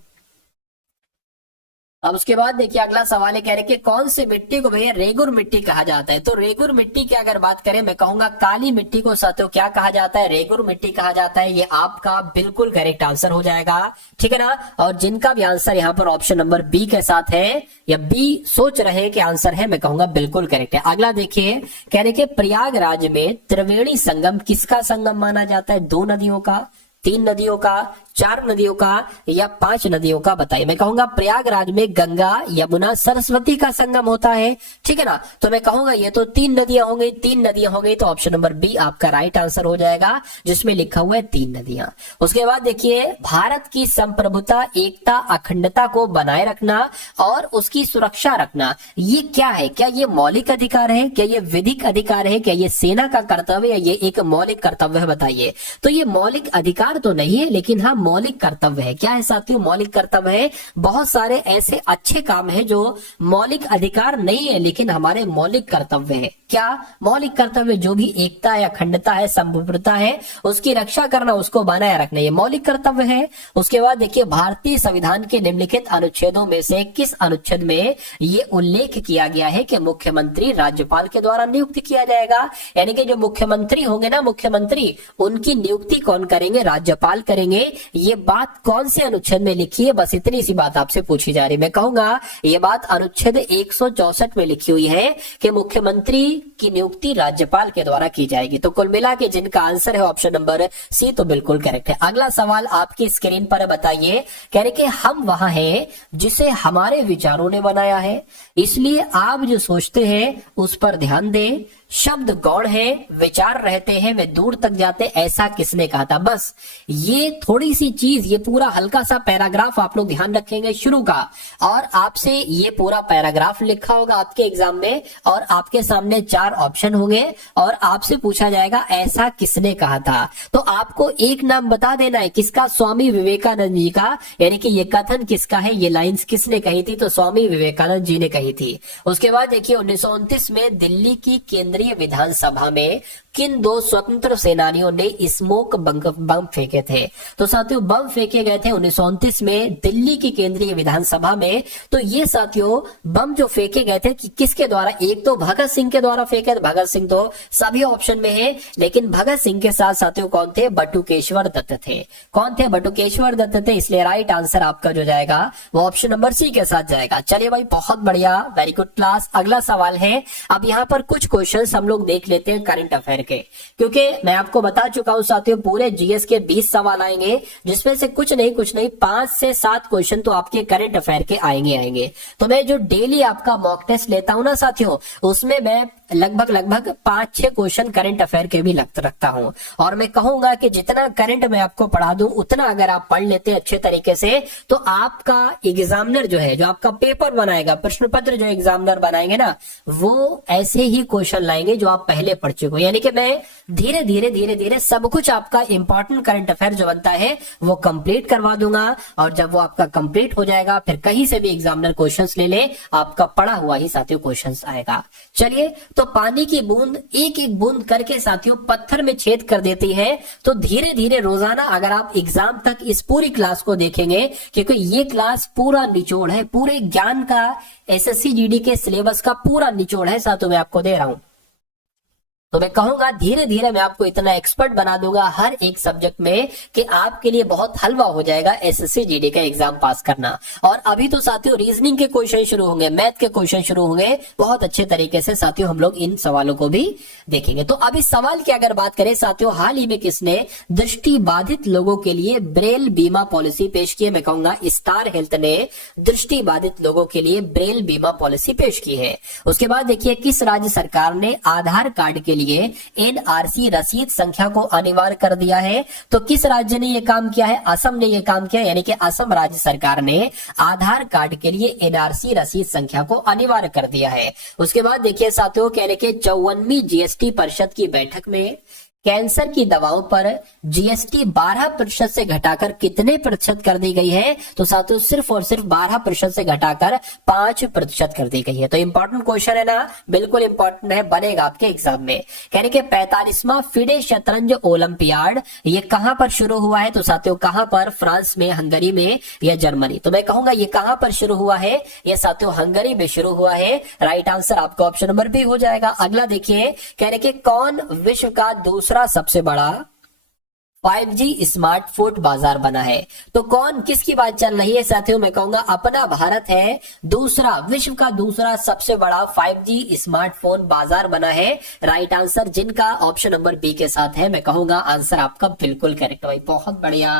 अब उसके बाद देखिए अगला सवाल है, कह रहे कि कौन सी मिट्टी को भैया रेगुर मिट्टी कहा जाता है। तो रेगुर मिट्टी की अगर बात करें, मैं कहूंगा काली मिट्टी को साथियों क्या कहा जाता है? रेगुर मिट्टी कहा जाता है। ये आपका बिल्कुल करेक्ट आंसर हो जाएगा, ठीक है ना। और जिनका भी आंसर यहाँ पर ऑप्शन नंबर बी के साथ है या बी सोच रहे कि आंसर है, मैं कहूंगा बिल्कुल करेक्ट है। अगला देखिए, कह रहे कि प्रयागराज में त्रिवेणी संगम किसका संगम माना जाता है? 2 नदियों का, 3 नदियों का, 4 नदियों का या 5 नदियों का? बताइए। मैं कहूंगा प्रयागराज में गंगा, यमुना, सरस्वती का संगम होता है, ठीक है ना। तो मैं कहूंगा ये तो 3 नदियां हो गई, 3 नदियां हो गई। तो ऑप्शन नंबर बी आपका राइट आंसर हो जाएगा, जिसमें लिखा हुआ है 3 नदियां। उसके बाद देखिए भारत की संप्रभुता, एकता, अखंडता को बनाए रखना और उसकी सुरक्षा रखना, ये क्या है? क्या ये मौलिक अधिकार है? क्या ये विधिक अधिकार है? क्या ये सेना का कर्तव्य है? ये एक मौलिक कर्तव्य है? बताइए। तो ये मौलिक अधिकार तो नहीं है, लेकिन हाँ मौलिक कर्तव्य है। क्या है साथियों? मौलिक कर्तव्य है। बहुत सारे ऐसे अच्छे काम है जो मौलिक अधिकार नहीं है लेकिन हमारे मौलिक कर्तव्य है। क्या मौलिक कर्तव्य? जो भी एकता है, अखंडता है, संप्रभुता है, उसकी रक्षा करना, उसको बनाए रखना, ये मौलिक कर्तव्य है। उसके बाद देखिए भारतीय संविधान के निम्नलिखित अनुच्छेदों में से किस अनुच्छेद में ये उल्लेख किया गया है कि मुख्यमंत्री राज्यपाल के द्वारा नियुक्त किया जाएगा? यानी कि जो मुख्यमंत्री होंगे ना, मुख्यमंत्री, उनकी नियुक्ति कौन करेंगे? राज्यपाल करेंगे। ये बात कौन से अनुच्छेद में लिखी है? बस इतनी सी बात आपसे पूछी जा रही है। मैं कहूंगा ये बात अनुच्छेद 164 में लिखी हुई है कि मुख्यमंत्री की नियुक्ति राज्यपाल के द्वारा की जाएगी। तो कुल मिला के जिनका आंसर है ऑप्शन नंबर सी, तो बिल्कुल करेक्ट है। अगला सवाल आपकी स्क्रीन पर बताइए, कह रहे कि हम वहां हैं जिसे हमारे विचारों ने बनाया है, इसलिए आप जो सोचते हैं उस पर ध्यान दें, शब्द गौण है, विचार रहते हैं वे दूर तक जाते, ऐसा किसने कहा था। बस ये थोड़ी सी चीज, ये पूरा हल्का सा पैराग्राफ आप लोग ध्यान रखेंगे शुरू का, और आपसे ये पूरा पैराग्राफ लिखा होगा आपके एग्जाम में, और आपके सामने 4 ऑप्शन होंगे और आपसे पूछा जाएगा ऐसा किसने कहा था। तो आपको एक नाम बता देना है किसका, स्वामी विवेकानंद जी का, यानी कि ये कथन किसका है, ये लाइंस किसने कही थी, तो स्वामी विवेकानंद जी ने कही थी। उसके बाद देखिए 1929 में दिल्ली की केंद्रीय विधानसभा में किन 2 स्वतंत्र सेनानियों ने स्मोक बम फेंके थे। तो साथियों बम फेंके गए थे 1929 में दिल्ली की केंद्रीय विधानसभा में। तो ये साथियों बम जो फेंके गए थे कि किसके द्वारा, एक तो भगत सिंह के द्वारा फेंके थे, भगत सिंह तो सभी ऑप्शन में है, लेकिन भगत सिंह के साथ साथियों कौन थे, बटुकेश्वर दत्त थे। कौन थे, बटुकेश्वर दत्त थे, इसलिए राइट आंसर आपका जो जाएगा वो ऑप्शन नंबर सी के साथ जाएगा। चलिए भाई बहुत बढ़िया, वेरी गुड क्लास। अगला सवाल है, अब यहाँ पर कुछ क्वेश्चंस हम लोग देख लेते हैं करंट अफेयर के, क्योंकि मैं आपको बता चुका हूं साथियों पूरे जीएस के 20 सवाल आएंगे, जिसमें से कुछ नहीं 5 से 7 क्वेश्चन तो आपके करंट अफेयर के आएंगे। तो मैं जो डेली आपका मॉक टेस्ट लेता हूं ना साथियों, उसमें मैं लगभग 5-6 क्वेश्चन करंट अफेयर के भी रखता हूं, और मैं कहूंगा कि जितना करंट मैं आपको पढ़ा दूं उतना अगर आप पढ़ लेते हैं अच्छे तरीके से, तो आपका एग्जामिनर जो है, जो आपका पेपर बनाएगा, प्रश्न पत्र जो एग्जामिनर बनाएंगे ना, वो ऐसे ही क्वेश्चन लाएंगे जो आप पहले पढ़ चुके हो। यानी कि मैं धीरे धीरे सब कुछ आपका इंपॉर्टेंट करंट अफेयर जो बनता है वो कंप्लीट करवा दूंगा, और जब वो आपका कंप्लीट हो जाएगा फिर कहीं से भी एग्जामिनर क्वेश्चंस ले ले, आपका पढ़ा हुआ ही साथियों क्वेश्चंस आएगा। चलिए, तो पानी की बूंद एक एक बूंद करके साथियों पत्थर में छेद कर देती है। तो धीरे धीरे रोजाना अगर आप एग्जाम तक इस पूरी क्लास को देखेंगे, क्योंकि ये क्लास पूरा निचोड़ है, पूरे ज्ञान का, एसएससी जीडी के सिलेबस का पूरा निचोड़ है साथियों, मैं आपको दे रहा हूं। तो मैं कहूंगा धीरे धीरे मैं आपको इतना एक्सपर्ट बना दूंगा हर एक सब्जेक्ट में कि आपके लिए बहुत हलवा हो जाएगा एसएससी जीडी का एग्जाम पास करना। और अभी तो साथियों रीजनिंग के क्वेश्चन शुरू होंगे, मैथ के क्वेश्चन शुरू होंगे, बहुत अच्छे तरीके से साथियों हम लोग इन सवालों को भी देखेंगे। तो अभी सवाल की अगर बात करें साथियों, हाल ही में किसने दृष्टि बाधित लोगों के लिए ब्रेल बीमा पॉलिसी पेश की है, मैं कहूंगा स्टार हेल्थ ने दृष्टि बाधित लोगों के लिए ब्रेल बीमा पॉलिसी पेश की है। उसके बाद देखिए किस राज्य सरकार ने आधार कार्ड के लिए एनआरसी रसीद संख्या को अनिवार्य कर दिया है। तो किस राज्य ने यह काम किया है, असम ने यह काम किया, यानी कि असम राज्य सरकार ने आधार कार्ड के लिए एनआरसी रसीद संख्या को अनिवार्य कर दिया है। उसके बाद देखिए साथियों, यानी कि 54वीं जीएसटी परिषद की बैठक में कैंसर की दवाओं पर जीएसटी 12% से घटाकर कितने प्रतिशत कर दी गई है, तो साथियों सिर्फ और सिर्फ 12% से घटाकर 5% कर दी गई है। तो इंपॉर्टेंट क्वेश्चन है ना, बिल्कुल इंपॉर्टेंट है, बनेगा आपके एग्जाम में। कहने के 45वां फिडे शतरंज ओलंपियाड ये कहां पर शुरू हुआ है, तो साथियों कहां पर, फ्रांस में, हंगरी में या जर्मनी। तो मैं कहूंगा ये कहां पर शुरू हुआ है, ये साथियों हंगरी में शुरू हुआ है। राइट आंसर आपका ऑप्शन नंबर बी हो जाएगा। अगला देखिए, कहने के कौन विश्व का दूसरा सबसे बड़ा 5G स्मार्टफोन बाजार बना है। तो कौन, किसकी बात चल रही है साथियों, मैं कहूंगा अपना भारत है दूसरा, विश्व का दूसरा सबसे बड़ा 5G स्मार्टफोन बाजार बना है। राइट आंसर जिनका ऑप्शन नंबर बी के साथ है, मैं कहूंगा आंसर आपका बिल्कुल करेक्ट भाई, बहुत बढ़िया,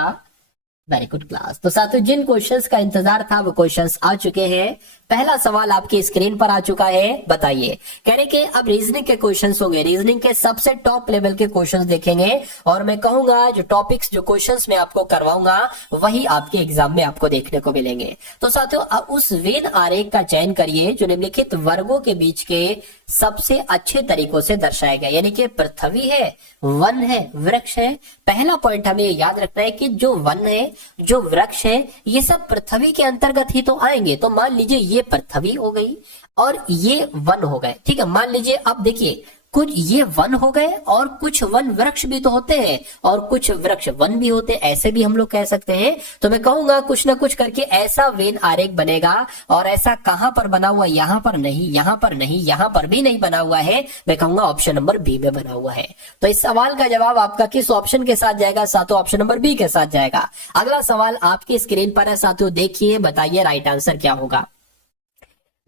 वेरी गुड क्लास। तो साथियों जिन क्वेश्चंस का इंतजार था वो क्वेश्चंस आ चुके हैं। पहला सवाल आपकी स्क्रीन पर आ चुका है, बताइए। कहने के अब रीजनिंग के क्वेश्चंस होंगे, रीजनिंग के सबसे टॉप लेवल के क्वेश्चंस देखेंगे, और मैं कहूंगा जो टॉपिक्स, जो क्वेश्चंस मैं आपको करवाऊंगा वही आपके एग्जाम में आपको देखने को मिलेंगे। तो साथियों अब उस वेन आरेख का चयन करिए जो निम्नलिखित वर्गों के बीच के सबसे अच्छे तरीकों से दर्शाया गया, यानी कि पृथ्वी है, वन है, वृक्ष है। पहला पॉइंट हमें याद रखना है कि जो वन है, जो वृक्ष है, ये सब पृथ्वी के अंतर्गत ही तो आएंगे। तो मान लीजिए ये पृथ्वी हो गई और ये वन हो गए, ठीक है। मान लीजिए अब देखिए कुछ ये वन हो गए और कुछ वन वृक्ष भी तो होते हैं और कुछ वृक्ष वन भी होते हैं, ऐसे भी हम लोग कह सकते हैं। तो मैं कहूंगा कुछ ना कुछ करके ऐसा वेन आरेख बनेगा, और ऐसा कहां पर बना हुआ, यहां पर नहीं, यहां पर नहीं, यहां पर भी नहीं बना हुआ है, मैं कहूंगा ऑप्शन नंबर बी में बना हुआ है। तो इस सवाल का जवाब आपका किस ऑप्शन के साथ जाएगा साथियों, ऑप्शन नंबर बी के साथ जाएगा। अगला सवाल आपकी स्क्रीन पर है साथियों, देखिए बताइए राइट आंसर क्या होगा।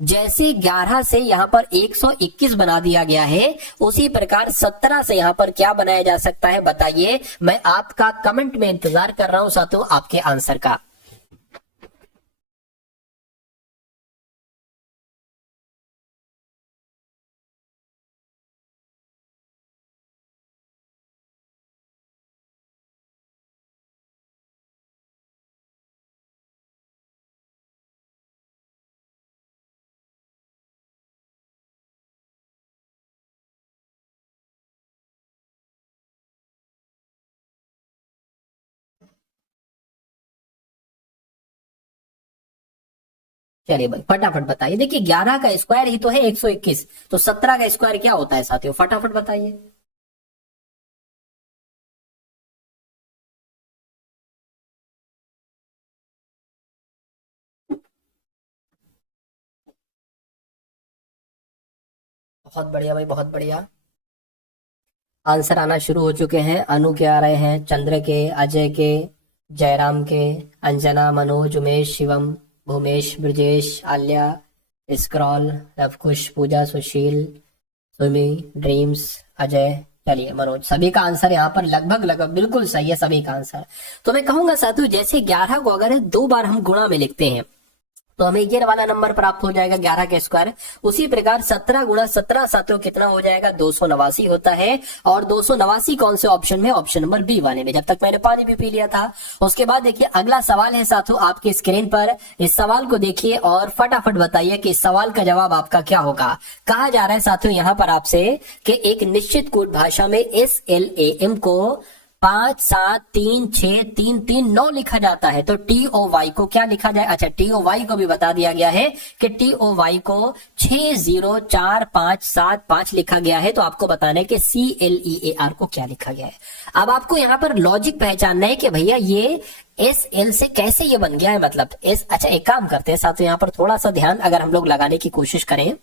जैसे 11 से यहां पर 121 बना दिया गया है, उसी प्रकार 17 से यहां पर क्या बनाया जा सकता है, बताइए। मैं आपका कमेंट में इंतजार कर रहा हूं साथियों आपके आंसर का। चलिए भाई फटाफट बताइए। देखिए 11 का स्क्वायर ही तो है 121, तो 17 का स्क्वायर क्या होता है साथियों, फटाफट बताइए। बहुत बढ़िया भाई, बहुत बढ़िया। आंसर आना शुरू हो चुके हैं। अनु के आ रहे हैं, चंद्र के, अजय के, जयराम के, अंजना, मनोज, उमेश, शिवम, भूमेश, ब्रजेश, आल्या, स्क्रॉल, लवकुश, पूजा, सुशील, सुमी, ड्रीम्स, अजय। चलिए मनोज, सभी का आंसर यहाँ पर लगभग लगभग बिल्कुल सही है, सभी का आंसर। तो मैं कहूंगा साथियों, जैसे 11 को अगर 2 बार हम गुणा में लिखते हैं तो हमें ये वाला नंबर प्राप्त हो जाएगा 11 के स्क्वायर। उसी प्रकार 17 गुणा 17 साथियों कितना हो जाएगा, 289 होता है। और 289 कौन से ऑप्शन में, ऑप्शन नंबर बी वाले में, जब तक मैंने पानी भी पी लिया था। उसके बाद देखिए अगला सवाल है साथियों आपके स्क्रीन पर। इस सवाल को देखिए और फटाफट बताइए कि इस सवाल का जवाब आपका क्या होगा। कहा जा रहा है साथियों यहाँ पर आपसे कि एक निश्चित कोड भाषा में SLAM को 5 7 3 6 3 3 9 लिखा जाता है, तो TOY को क्या लिखा जाए। अच्छा, TOY को भी बता दिया गया है कि TOY को 60457 लिखा गया है। तो आपको बताना है कि CLEAR को क्या लिखा गया है। अब आपको यहाँ पर लॉजिक पहचानना है कि भैया ये SL से कैसे ये बन गया है, मतलब S। अच्छा एक काम करते हैं साथियों, यहाँ पर थोड़ा सा ध्यान अगर हम लोग लगाने की कोशिश करें।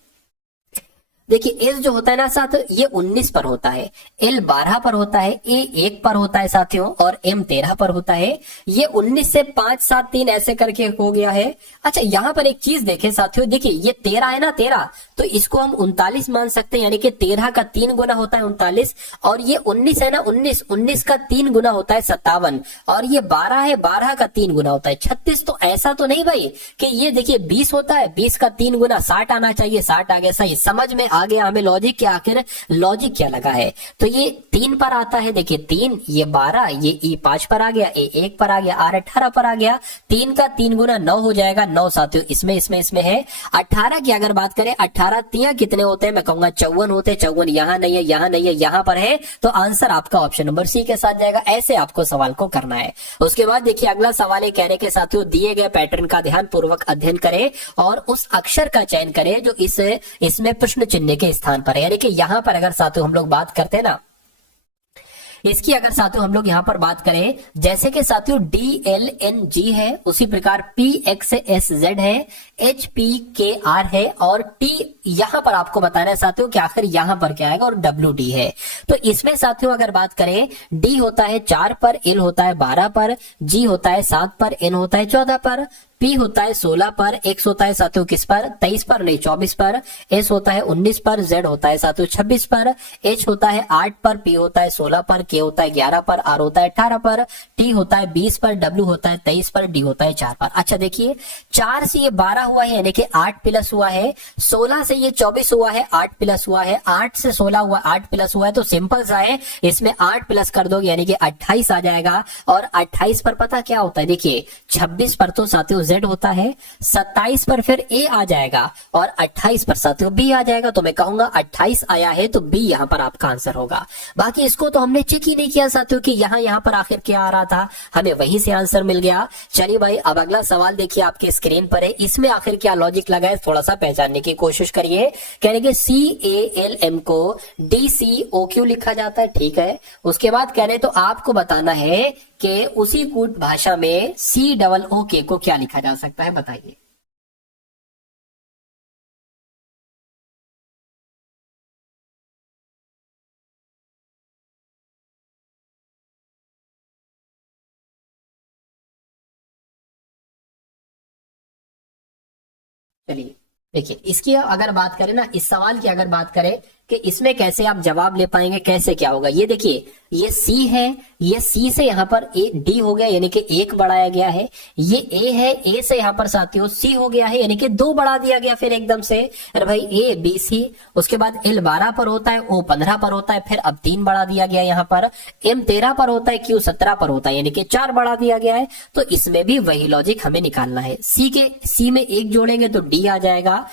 देखिए एस जो होता है ना साथ, ये 19 पर होता है, L 12 पर होता है, A 1 पर होता है साथियों, और M 13 पर होता है। ये 19 से 5 7 3 ऐसे करके हो गया है। अच्छा यहाँ पर एक चीज देखें साथियों, देखिए ये 13 है ना, 13 तो इसको हम 39 मान सकते हैं, यानी कि 13 का 3 गुना होता है 39। और ये 19 है ना, 19 का 3 गुना होता है 57। और ये 12 है, 12 का 3 गुना होता है 36। तो ऐसा तो नहीं भाई कि ये देखिए 20 होता है, 20 का 3 गुना 60 आना चाहिए, 60 आ गया। सही, समझ में आ गया हमें लॉजिक के आखिर लॉजिक क्या लगा है। तो ये 3 पर आता है, देखिए 3, ये 12, ये E 5 पर आ गया, A 1 पर आ गया, R 18 पर आ गया। 3 का 3 गुना 9 हो जाएगा, 9 साथियों इसमें है। 18 की अगर बात करें, 18 तिया कितने होते हैं, मैं कहूंगा 54 होते हैं। 54 यहाँ नहीं है, यहाँ नहीं है, यहाँ पर है। तो आंसर आपका ऑप्शन नंबर सी के साथ जाएगा। ऐसे आपको सवाल को करना है। उसके बाद देखिए अगला सवाल है, कहने के साथियों दिए गए पैटर्न का ध्यान पूर्वक अध्ययन करें और उस अक्षर का चयन करें जो इसमें प्रश्न चिन्ह के स्थान पर है। यानी कि यहां पर अगर साथियों हम लोग बात करते हैं ना, इसकी अगर साथियों हम लोग यहां पर बात करें, जैसे कि साथियों DLNG है, उसी प्रकार PXSZ है, HPKR है, और T यहां पर आपको बताना है साथियों कि आखिर यहां पर क्या आएगा, और WD है। तो इसमें साथियों अगर बात करें, D होता है 4 पर, L होता है 12 पर, G होता है 7 पर, N होता है 14 पर, P होता है 16 पर, X होता है साथियों किस पर, 23 पर नहीं 24 पर, S होता है 19 पर, Z होता है साथियों 26 पर, H होता है 8 पर, P होता है 16 पर, K होता है 11 पर, R होता है 18 पर, T होता है 20 पर, W होता है 23 पर, D होता है 4 पर। अच्छा देखिए 4 से ये 12 हुआ है, यानी कि 8 प्लस हुआ है, 16 से ये 24 हुआ है, 8 प्लस हुआ है, 8 से 16 हुआ, 8 प्लस हुआ है, तो सिंपल सा है, इसमें 8 प्लस कर दोगे यानी कि 28 आ जाएगा। और 28 पर पता क्या होता है, देखिए 26 पर तो साथियों Z होता है, 27 पर फिर A आ जाएगा, और 28 पर साथियों B आ जाएगा। तो मैं कहूंगा 28 आया है तो B यहां पर आपका आंसर होगा। बाकी इसको तो हमने चेक ही नहीं किया साथियों कि यहां पर आखिर क्या आ रहा था, हमें वहीं से आंसर मिल गया। चलिए भाई अब अगला सवाल देखिए आपके स्क्रीन पर है, इसमें आखिर क्या लॉजिक लगा है थोड़ा सा पहचानने की कोशिश करिए। कहने के CALM को DCO लिखा जाता है, ठीक है। उसके बाद कह रहे तो आपको बताना है कि उसी कूट भाषा में COOK को क्या लिखा जा सकता है, बताइए। चलिए देखिए इसकी अगर बात करें ना, इस सवाल की अगर बात करें कि इसमें कैसे आप जवाब ले पाएंगे, कैसे क्या होगा, ये देखिए ये C है, ये C से यहाँ पर D हो गया यानी कि 1 बढ़ाया गया है। ये A है, A से यहाँ पर साथियों C हो गया है यानी कि 2 बढ़ा दिया गया फिर एकदम से। अरे भाई A B C, उसके बाद L 12 पर होता है, O 15 पर होता है, फिर अब 3 बढ़ा दिया गया यहाँ पर, M 13 पर होता है, Q 17 पर होता है यानी कि 4 बढ़ा दिया गया है। तो इसमें भी वही लॉजिक हमें निकालना है। C में 1 जोड़ेंगे तो D आ जाएगा,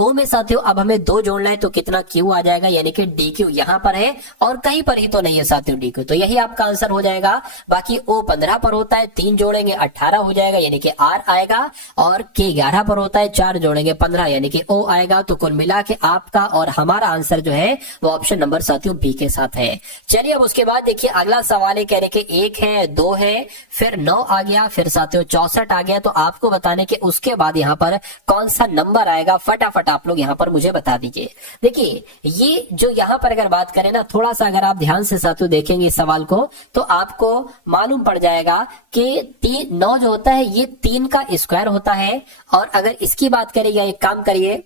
O में साथियों अब हमें 2 जोड़ना है तो कितना Q आ जाएगा, यानी कि डी क्यू यहाँ पर है और कहीं पर ही तो नहीं है साथियों डी क्यू, तो यही आपका आंसर हो जाएगा। बाकी ओ 15 पर होता है, 3 जोड़ेंगे 18 हो जाएगा यानी कि आर आएगा, और के 11 पर होता है, 4 जोड़ेंगे 15 यानी कि ओ आएगा। तो कुल मिला के आपका और हमारा आंसर जो है वो ऑप्शन नंबर साथियों बी के साथ है। चलिए अब उसके बाद देखिए अगला सवाल है, कह रहे कि 1 है, 2 है, फिर 9 आ गया, फिर साथियों 64 आ गया। तो आपको बताने के उसके बाद यहाँ पर कौन सा नंबर आएगा, फटाफट आप लोग यहाँ पर मुझे बता दीजिए। देखिए ये जो यहाँ पर अगर बात करें ना, थोड़ा सा अगर आप ध्यान से साथियों देखेंगे इस सवाल को तो आपको मालूम पड़ जाएगा कि 9 जो होता है ये 3 का स्क्वायर होता है, और अगर इसकी बात करिएगा एक काम करिए,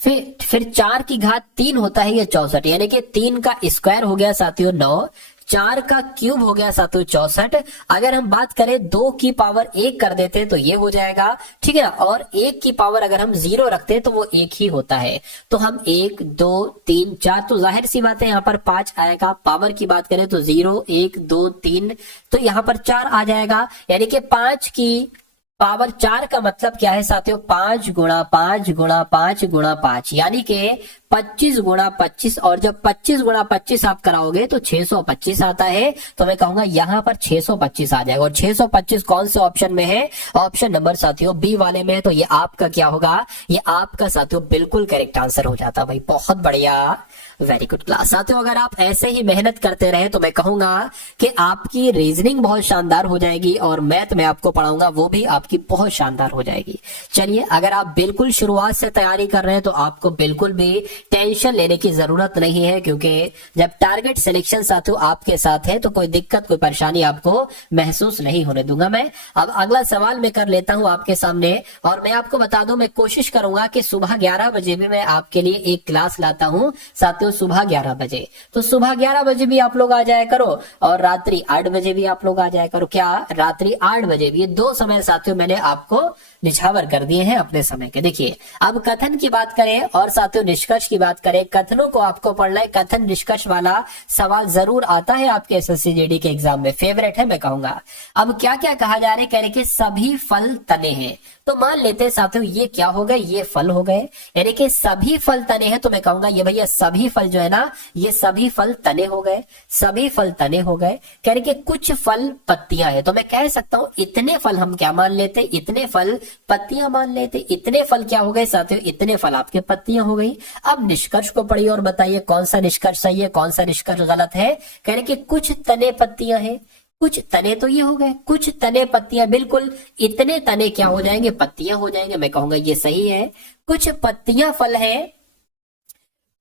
फिर 4 की घात 3 होता है ये 64, यानी कि 3 का स्क्वायर हो गया साथियों 9, 4 का क्यूब हो गया साथियों 64। अगर हम बात करें 2 की पावर 1 कर देते हैं तो ये हो जाएगा, ठीक है ना, और 1 की पावर अगर हम 0 रखते हैं तो वो 1 ही होता है। तो हम 1 2 3 4, तो जाहिर सी बात है यहाँ पर 5 आएगा। पावर की बात करें तो 0 1 2 3, तो यहाँ पर 4 आ जाएगा, यानी कि 5 की पावर 4 का मतलब क्या है साथियों, 5 गुणा 5 गुणा 5 गुणा 5, यानी कि 25 गुणा 25, और जब 25 गुणा 25 आप कराओगे तो 625 आता है। तो मैं कहूंगा यहाँ पर 625 आ जाएगा, और 625 कौन से ऑप्शन में है, ऑप्शन नंबर साथियों बी वाले में है। तो ये आपका क्या होगा, ये आपका साथियों बिल्कुल करेक्ट आंसर हो जाता भाई, बहुत बढ़िया, वेरी गुड क्लास। साथियों अगर आप ऐसे ही मेहनत करते रहे तो मैं कहूंगा कि आपकी रीजनिंग बहुत शानदार हो जाएगी, और मैथ में आपको पढ़ाऊंगा वो भी आपकी बहुत शानदार हो जाएगी। चलिए अगर आप बिल्कुल शुरुआत से तैयारी कर रहे हैं तो आपको बिल्कुल भी टेंशन लेने की जरूरत नहीं है, क्योंकि जब टारगेट सिलेक्शन साथियों आपके साथ है तो कोई दिक्कत कोई परेशानी आपको महसूस नहीं होने दूंगा मैं। अब अगला सवाल मैं कर लेता हूं आपके सामने, और मैं आपको बता दूं मैं कोशिश करूंगा कि सुबह 11 बजे भी मैं आपके लिए एक क्लास लाता हूं साथियों, सुबह 11 बजे। तो सुबह 11 बजे भी आप लोग आ जाया करो, और रात्रि 8 बजे भी आप लोग आ जाया करो। क्या रात्रि 8 बजे भी, ये 2 समय साथियों मैंने आपको निछावर कर दिए हैं अपने समय के। देखिए अब कथन की बात करें और साथियों निष्कर्ष की बात करें, कथनों को आपको पढ़ना है, कथन निष्कर्ष वाला सवाल जरूर आता है आपके एसएससी जीडी के एग्जाम में, फेवरेट है मैं कहूंगा। अब क्या क्या कहा जा रहा है, कह रहे कि सभी फल तने हैं। तो मान लेते हैं साथियों ये क्या हो गए, ये फल हो गए, यानी कि सभी फल तने हैं। तो मैं कहूंगा ये भैया सभी फल जो है ना, ये सभी फल तने हो गए, सभी फल तने हो गए। कह रहे कि कुछ फल पत्तियां हैं, तो मैं कह सकता हूं इतने फल हम क्या मान लेते, इतने फल पत्तियां मान लेते। इतने फल क्या हो गए साथियों, इतने फल आपके पत्तियां हो गई। अब निष्कर्ष को पढ़िए और बताइए कौन सा निष्कर्ष सही है, कौन सा निष्कर्ष गलत है। कह रहे कि कुछ तने पत्तियां हैं, कुछ तने तो ये हो गए, कुछ तने पत्तियां, बिल्कुल इतने तने क्या हो जाएंगे, पत्तियां हो जाएंगे। मैं कहूंगा ये सही है। कुछ पत्तियां फल है,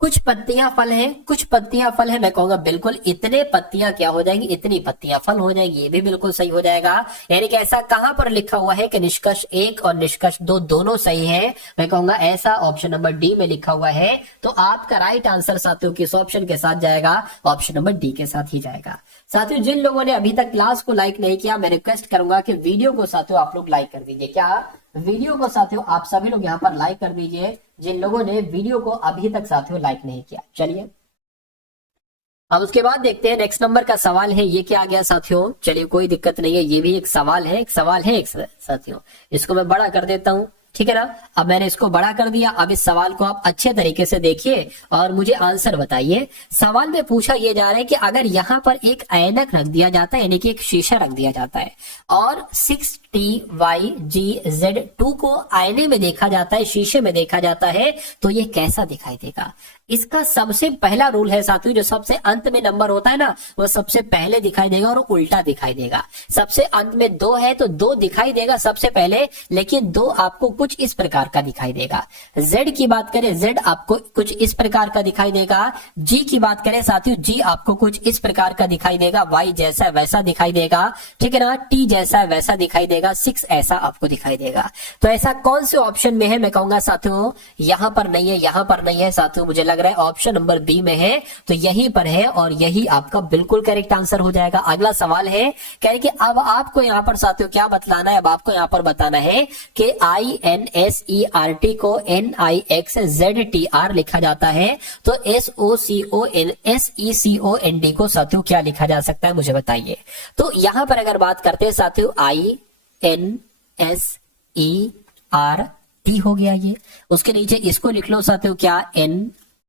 कुछ पत्तियां फल है, कुछ पत्तियां फल है, मैं कहूंगा बिल्कुल इतने पत्तियां क्या हो जाएंगी, इतनी पत्तियां फल हो जाएंगी, ये भी बिल्कुल सही हो जाएगा। यानी कि ऐसा कहां पर लिखा हुआ है कि निष्कर्ष 1 और निष्कर्ष 2 दोनों सही है, मैं कहूंगा ऐसा ऑप्शन नंबर डी में लिखा हुआ है। तो आपका राइट आंसर साथियों किस ऑप्शन के साथ जाएगा, ऑप्शन नंबर डी के साथ ही जाएगा। साथियों जिन लोगों ने अभी तक क्लास को लाइक नहीं किया, मैं रिक्वेस्ट करूंगा कि वीडियो को साथियों आप लोग लाइक कर दीजिए। क्या वीडियो को साथियों आप सभी लोग यहाँ पर लाइक कर दीजिए, जिन लोगों ने वीडियो को अभी तक साथियों लाइक नहीं किया। चलिए अब उसके बाद देखते हैं नेक्स्ट नंबर का सवाल है, ये क्या आ गया साथियों। चलिए कोई दिक्कत नहीं है, ये भी एक सवाल है, एक साथियों, इसको मैं बड़ा कर देता हूं, ठीक है ना। अब मैंने इसको बड़ा कर दिया, अब इस सवाल को आप अच्छे तरीके से देखिए और मुझे आंसर बताइए। सवाल में पूछा यह जा रहा है कि अगर यहाँ पर एक ऐनक रख दिया जाता है, यानी कि एक शीशा रख दिया जाता है, और 6TYGZ2 को आईने में देखा जाता है, शीशे में देखा जाता है, तो ये कैसा दिखाई देगा। इसका सबसे पहला रूल है साथियों, जो सबसे अंत में नंबर होता है ना, वो सबसे पहले दिखाई देगा और उल्टा दिखाई देगा। सबसे अंत में 2 है तो 2 दिखाई देगा सबसे पहले, लेकिन 2 आपको कुछ इस प्रकार का दिखाई देगा। Z की बात करें, Z आपको कुछ इस प्रकार का दिखाई देगा। G की बात करें साथियों, G आपको कुछ इस प्रकार का दिखाई देगा। Y जैसा वैसा दिखाई देगा, ठीक है ना। T जैसा वैसा दिखाई देगा। 6 ऐसा आपको दिखाई देगा। तो ऐसा कौन से ऑप्शन में है, मैं कहूंगा साथियों यहां पर नहीं है, यहां पर नहीं है साथियों, मुझे लग रहा है ऑप्शन नंबर बी में है, तो यहीं पर है और यही आपका बिल्कुल करेक्ट आंसर हो जाएगा। अगला सवाल है, कह रहे कि अब आपको यहां पर साथियों क्या बतलाना है, अब आपको यहां पर बताना है कि INSERT को NIXZTR लिखा जाता है, तो SOCONSECOND को साथियों क्या लिखा जा सकता है, मुझे बताइए। तो यहां पर अगर बात करते हैं साथियों, INSERT हो गया ये, उसके नीचे इसको लिख लो साथियों क्या,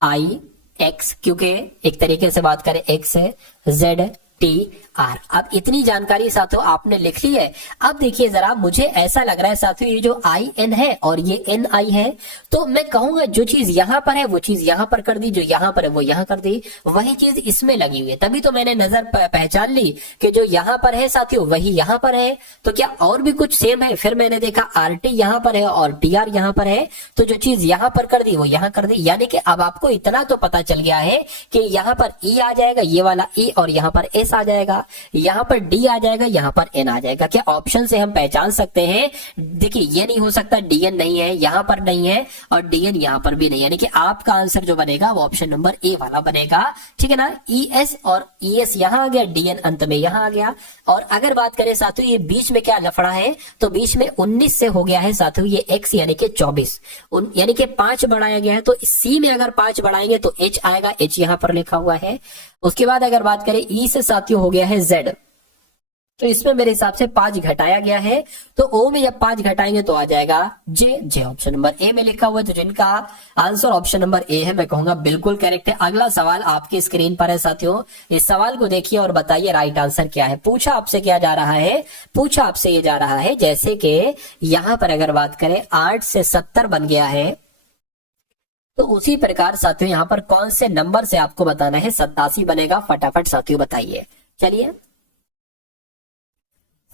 आई एक्स, क्योंकि एक तरीके से बात करें एक्स है, जेड टी आर। अब इतनी जानकारी साथियों आपने लिख ली है। अब देखिए जरा, मुझे ऐसा लग रहा है साथियों ये जो आई एन है और ये एन आई है, तो मैं कहूंगा जो चीज यहां पर है वो चीज यहां पर कर दी, जो यहां पर है वो यहां कर दी, वही चीज इसमें लगी हुई है। तभी तो मैंने नजर पहचान ली कि जो यहां पर है साथियों वही यहां पर है। तो क्या और भी कुछ सेम है? फिर मैंने देखा आर टी यहां पर है और टी आर यहां पर है, तो जो चीज यहां पर कर दी वो यहां कर दी। यानी कि अब आपको इतना तो पता चल गया है कि यहां पर ई आ जाएगा, ये वाला ई, और यहां पर एस आ जाएगा, यहां पर डी आ जाएगा, यहां पर एन आ जाएगा। क्या ऑप्शन से हम पहचान सकते हैं? देखिए ये नहीं हो सकता, डीएन नहीं है, यहां पर नहीं है, और डीएन यहां पर भी नहीं, यानी कि आपका आंसर जो बनेगा वो ऑप्शन नंबर ए वाला बनेगा। ठीक है ना, ई एस और ई एस यहां आ गया, डीएन अंत में यहां आ गया। और अगर बात करें साथियों ये बीच में क्या लफड़ा है, तो बीच में 19 से हो गया है साथियों ये एक्स यानी कि 24, यानी कि 5 बढ़ाया गया है। तो सी में अगर 5 बढ़ाएंगे तो एच आएगा, एच यहां पर लिखा हुआ है। उसके बाद अगर बात करें ई से साथियों हो गया है जेड, तो इसमें मेरे हिसाब से 5 घटाया गया है, तो ओ में जब 5 घटाएंगे तो आ जाएगा जे, जे ऑप्शन नंबर ए में लिखा हुआ है। तो जिनका आंसर ऑप्शन नंबर ए है मैं कहूंगा बिल्कुल करेक्ट है। अगला सवाल आपकी स्क्रीन पर है साथियों, इस सवाल को देखिए और बताइए राइट आंसर क्या है। पूछा आपसे क्या जा रहा है, पूछा आपसे ये जा रहा है जैसे कि यहां पर अगर बात करें 8 से 70 बन गया है, तो उसी प्रकार साथियों यहां पर कौन से नंबर से आपको बताना है 87 बनेगा। फटाफट साथियों बताइए। चलिए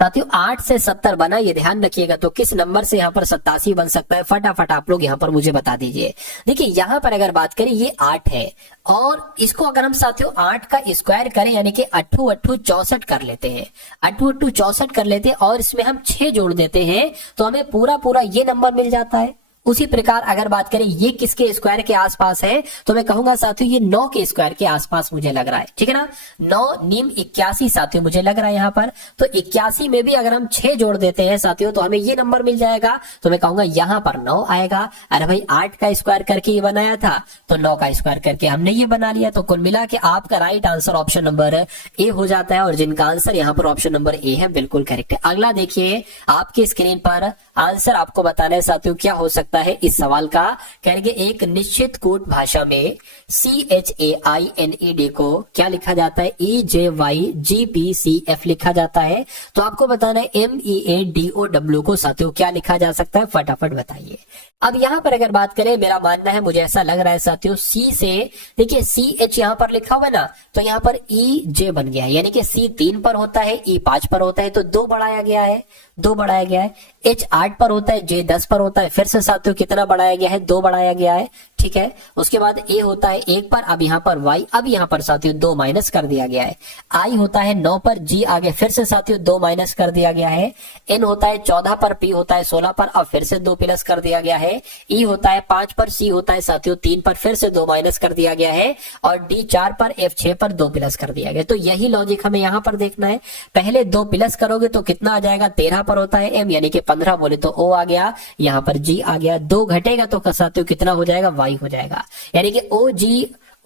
साथियों 8 से 70 बना, ये ध्यान रखिएगा। तो किस नंबर से यहाँ पर 87 बन सकता है, फटाफट आप लोग यहाँ पर मुझे बता दीजिए। देखिए यहाँ पर अगर बात करें ये 8 है, और इसको अगर हम साथियों 8 का स्क्वायर करें यानी कि 8 8 64 कर लेते हैं, 8 8 64 कर लेते हैं, और इसमें हम 6 जोड़ देते हैं तो हमें पूरा पूरा ये नंबर मिल जाता है। उसी प्रकार अगर बात करें ये किसके स्क्वायर के आसपास है, तो मैं कहूंगा साथियों ये 9 के स्क्वायर के आसपास मुझे लग रहा है। ठीक है ना, 9 नीम 81 साथियों मुझे लग रहा है यहाँ पर। तो 81 में भी अगर हम 6 जोड़ देते हैं साथियों तो हमें ये नंबर मिल जाएगा। तो मैं कहूंगा यहाँ पर 9 आएगा। अरे भाई 8 का स्क्वायर करके ये बनाया था, तो 9 का स्क्वायर करके हमने ये बना लिया। तो कुल मिला के आपका right answer option number A हो जाता है, और जिनका आंसर यहाँ पर ऑप्शन नंबर ए है बिल्कुल करेक्ट है। अगला देखिए आपकी स्क्रीन पर आंसर आपको बताना है साथियों क्या हो सकता है इस सवाल का। कहेंगे एक निश्चित कोट भाषा में CHAINED को क्या लिखा जाता है, EJYGPCF लिखा जाता है। तो आपको बताना है MEADOW को साथियों क्या लिखा जा सकता है, फटाफट बताइए। अब यहां पर अगर बात करें, मेरा मानना है, मुझे ऐसा लग रहा है साथियों सी से, देखिए CH यहां पर लिखा हुआ है ना, तो यहां पर EJ बन गया है, यानी कि C 3 पर होता है, E 5 पर होता है, तो 2 बढ़ाया गया है, 2 बढ़ाया गया है। H 8 पर होता है, J 10 पर होता है, फिर से साथियों कितना बढ़ाया गया है, 2 बढ़ाया गया है। ठीक है, उसके बाद A होता है 1 पर, अब यहाँ पर Y, अब यहाँ पर साथियों 2 माइनस कर दिया गया है। I होता है 9 पर, G आगे फिर से साथियों 2 माइनस कर दिया गया है। N होता है 14 पर, P होता है 16 पर, अब फिर से 2 प्लस कर दिया गया है। E होता है 5 पर, C होता है साथियों 3 पर, फिर से 2 माइनस कर दिया गया है, और D 4 पर, F 6 पर, 2 प्लस कर दिया गया। तो यही लॉजिक हमें यहाँ पर देखना है। पहले 2 प्लस करोगे तो कितना आ जाएगा, 13 पर होता है M, यानी कि 15 बोले तो O आ गया, यहाँ पर G आ गया। 2 घटेगा तो साथियों कितना हो जाएगा, Y हो जाएगा। यानी कि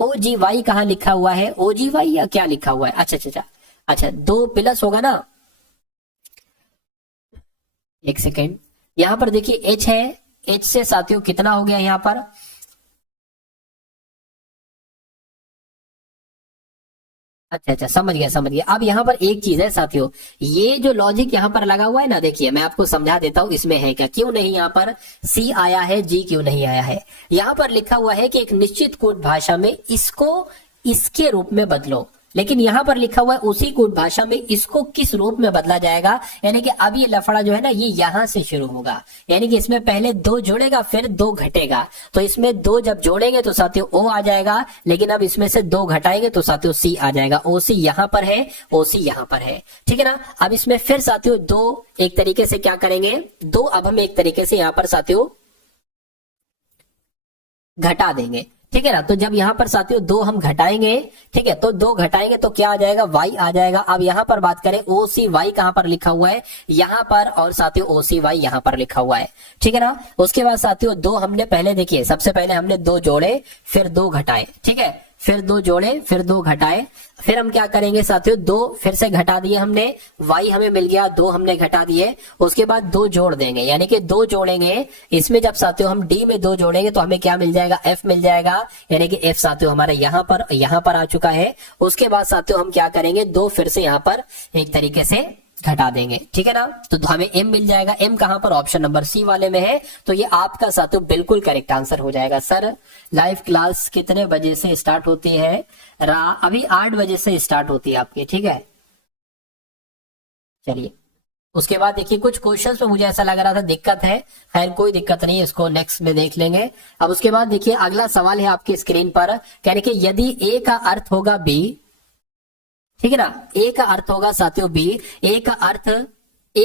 OGY कहाँ लिखा हुआ है, OGY या क्या लिखा हुआ है, अच्छा 2 प्लस होगा ना, एक सेकेंड, यहां पर देखिए H है, H से साथियों कितना हो गया यहां पर, अच्छा समझ गया। अब यहाँ पर एक चीज है साथियों, ये जो लॉजिक यहाँ पर लगा हुआ है ना, देखिए मैं आपको समझा देता हूँ इसमें है क्या, क्यों नहीं यहाँ पर C आया है, G क्यों नहीं आया है। यहाँ पर लिखा हुआ है कि एक निश्चित कोड भाषा में इसको इसके रूप में बदलो, लेकिन यहाँ पर लिखा हुआ है उसी कोड भाषा में इसको किस रूप में बदला जाएगा। यानी कि अब ये लफड़ा जो है ना ये यहां से शुरू होगा, यानी कि इसमें पहले 2 जुड़ेगा फिर 2 घटेगा, तो इसमें 2 जब जोड़ेंगे तो साथियों O आ जाएगा, लेकिन अब इसमें से 2 घटाएंगे तो साथियों C आ जाएगा। OC यहाँ पर है, OC यहाँ पर है, ठीक है ना। अब इसमें फिर साथियों 2 एक तरीके से क्या करेंगे, 2 अब हम एक तरीके से यहाँ पर साथियों घटा देंगे, ठीक है ना। तो जब यहाँ पर साथियों 2 हम घटाएंगे, ठीक है, तो 2 घटाएंगे तो क्या आ जाएगा, Y आ जाएगा। अब यहाँ पर बात करें OCY कहाँ पर लिखा हुआ है, यहाँ पर, और साथियों OCY यहाँ पर लिखा हुआ है, ठीक है ना। उसके बाद साथियों 2 हमने पहले देखिए, सबसे पहले हमने 2 जोड़े फिर 2 घटाए, ठीक है, फिर 2 जोड़े, फिर 2 घटाए, फिर हम क्या करेंगे साथियों, 2 फिर से घटा दिए हमने, y हमें मिल गया, 2 हमने घटा दिए, उसके बाद 2 जोड़ देंगे, यानी कि 2 जोड़ेंगे, इसमें जब साथियों हम d में 2 जोड़ेंगे तो हमें क्या मिल जाएगा, f मिल जाएगा, यानी कि f साथियों हमारा यहाँ पर आ चुका है। उसके बाद साथियों हम क्या करेंगे, 2 फिर से यहाँ पर एक तरीके से घटा देंगे, ठीक है ना, तो हमें m मिल जाएगा। m कहां पर, ऑप्शन नंबर सी वाले में है, तो ये आपका साथियों बिल्कुल करेक्ट आंसर हो जाएगा। सर लाइव क्लास कितने बजे से स्टार्ट होती है? अभी 8 बजे से स्टार्ट होती है आपकी, ठीक है। चलिए उसके बाद देखिए कुछ क्वेश्चंस में मुझे ऐसा लग रहा था दिक्कत है, खैर कोई दिक्कत नहीं, इसको नेक्स्ट में देख लेंगे। अब उसके बाद देखिए अगला सवाल है आपकी स्क्रीन पर, कहने कि यदि ए का अर्थ होगा बी, ठीक है ना, ए का अर्थ होगा साथियों बी, ए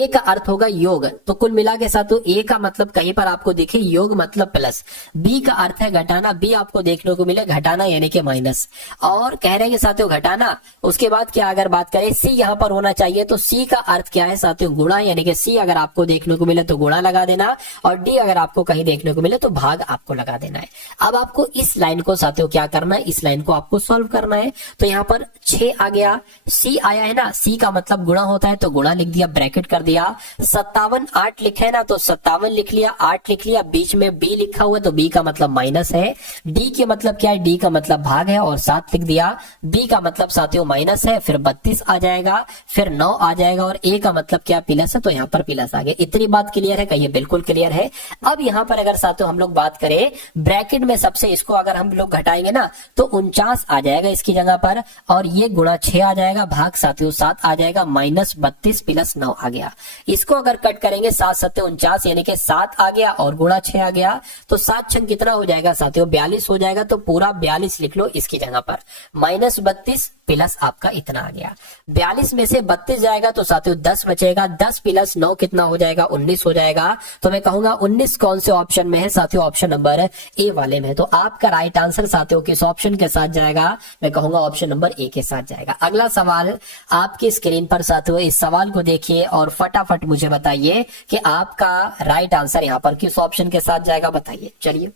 का अर्थ होगा योग, तो कुल मिला के साथियों ए का मतलब कहीं पर आपको दिखे योग मतलब प्लस, बी का अर्थ है घटाना, बी आपको देखने को मिले घटाना यानी कि माइनस, और कह रहे हैं साथियों घटाना। उसके बाद क्या अगर बात करें सी यहां पर होना चाहिए, तो सी का अर्थ क्या है साथियों गुणा, यानी कि सी अगर आपको देखने को मिले तो गुणा लगा देना, और डी अगर आपको कहीं देखने को मिले तो भाग आपको लगा देना है। अब आपको इस लाइन को साथियों क्या करना है, इस लाइन को आपको सॉल्व करना है। तो यहाँ पर 6 आ गया, सी आया है ना, सी का मतलब गुणा होता है तो गुणा लिख दिया, ब्रैकेट कर दिया। 57 8 लिखे है ना, तो 57 लिख लिया, 8 लिख लिया, बीच में बी लिखा हुआ है तो बी का मतलब माइनस है, डी के मतलब क्या है, डी का मतलब भाग है और 7 लिख दिया, बी का मतलब साथियों माइनस है, फिर 32 आ जाएगा, फिर 9 आ जाएगा, और ए का मतलब क्या प्लस है, तो यहाँ पर प्लस आ गया। इतनी बात क्लियर है, कहिए बिल्कुल क्लियर है। अब यहाँ पर अगर साथियों हम लोग बात करें ब्रैकेट में सबसे इसको अगर हम लोग घटाएंगे ना तो 49 आ जाएगा इसकी जगह पर, और ये गुणा 6 आ जाएगा, भाग साथियों 7 आ जाएगा, माइनस 32 प्लस 9 आ गया। इसको अगर कट करेंगे 7 7 49 यानी कि 7 आ गया और गुणा 6 आ गया, तो 7 छंग कितना हो जाएगा साथियों 42 हो जाएगा, तो पूरा 42 लिख लो इसकी जगह पर, माइनस 32 प्लस आपका इतना आ गया। 42 में से 32 जाएगा तो साथियों 10 बचेगा, 10 प्लस 9 कितना हो जाएगा 19 हो जाएगा। तो मैं कहूंगा 19 कौन से ऑप्शन में है साथियों, ऑप्शन नंबर ए वाले में। तो आपका राइट आंसर साथियों किस ऑप्शन के साथ जाएगा, मैं कहूंगा ऑप्शन नंबर ए के साथ जाएगा। अगला सवाल आपकी स्क्रीन पर साथियों, इस सवाल को देखिए और फटाफट मुझे बताइए कि आपका राइट आंसर यहां पर किस ऑप्शन के साथ जाएगा, बताइए। चलिए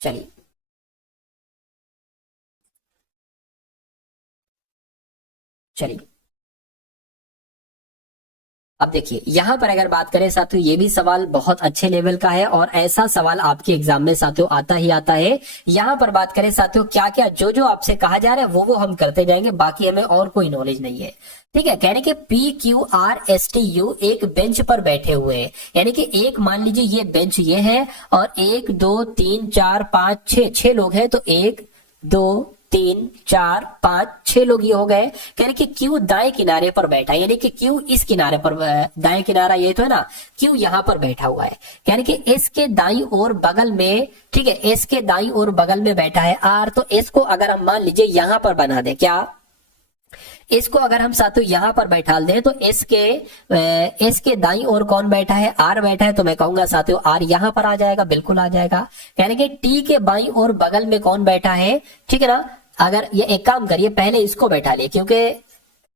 चलिए चलिए अब देखिए यहां पर अगर बात करें साथियों, ये भी सवाल बहुत अच्छे लेवल का है और ऐसा सवाल आपके एग्जाम में साथियों आता ही आता है। यहां पर बात करें साथियों, क्या क्या जो जो आपसे कहा जा रहा है वो हम करते जाएंगे, बाकी हमें और कोई नॉलेज नहीं है, ठीक है। कहने के PQRSTU एक बेंच पर बैठे हुए हैं, यानी कि एक मान लीजिए ये बेंच ये है और 1 2 3 4 5 6 लोग हैं, तो 1 2 3 4 5 6 लोग ये हो गए। कह रहे कि क्यू दाएं किनारे पर बैठा है, यानी कि क्यू इस किनारे पर, दाएं किनारा ये तो है ना, क्यू यहां पर बैठा हुआ है। यानी कि एस के दाईं ओर बगल में, ठीक है, एस के दाईं ओर बगल में बैठा है आर, तो एस को अगर हम मान लीजिए यहां पर बना दे, क्या इसको अगर हम साथियों यहां पर बैठा दें तो एस के दाईं ओर कौन बैठा है, आर बैठा है, तो मैं कहूंगा साथियों आर यहां पर आ जाएगा, बिल्कुल आ जाएगा। यानी कि टी के बाईं ओर बगल में कौन बैठा है, ठीक है ना। अगर ये एक काम करिए पहले इसको बैठा लिए, क्योंकि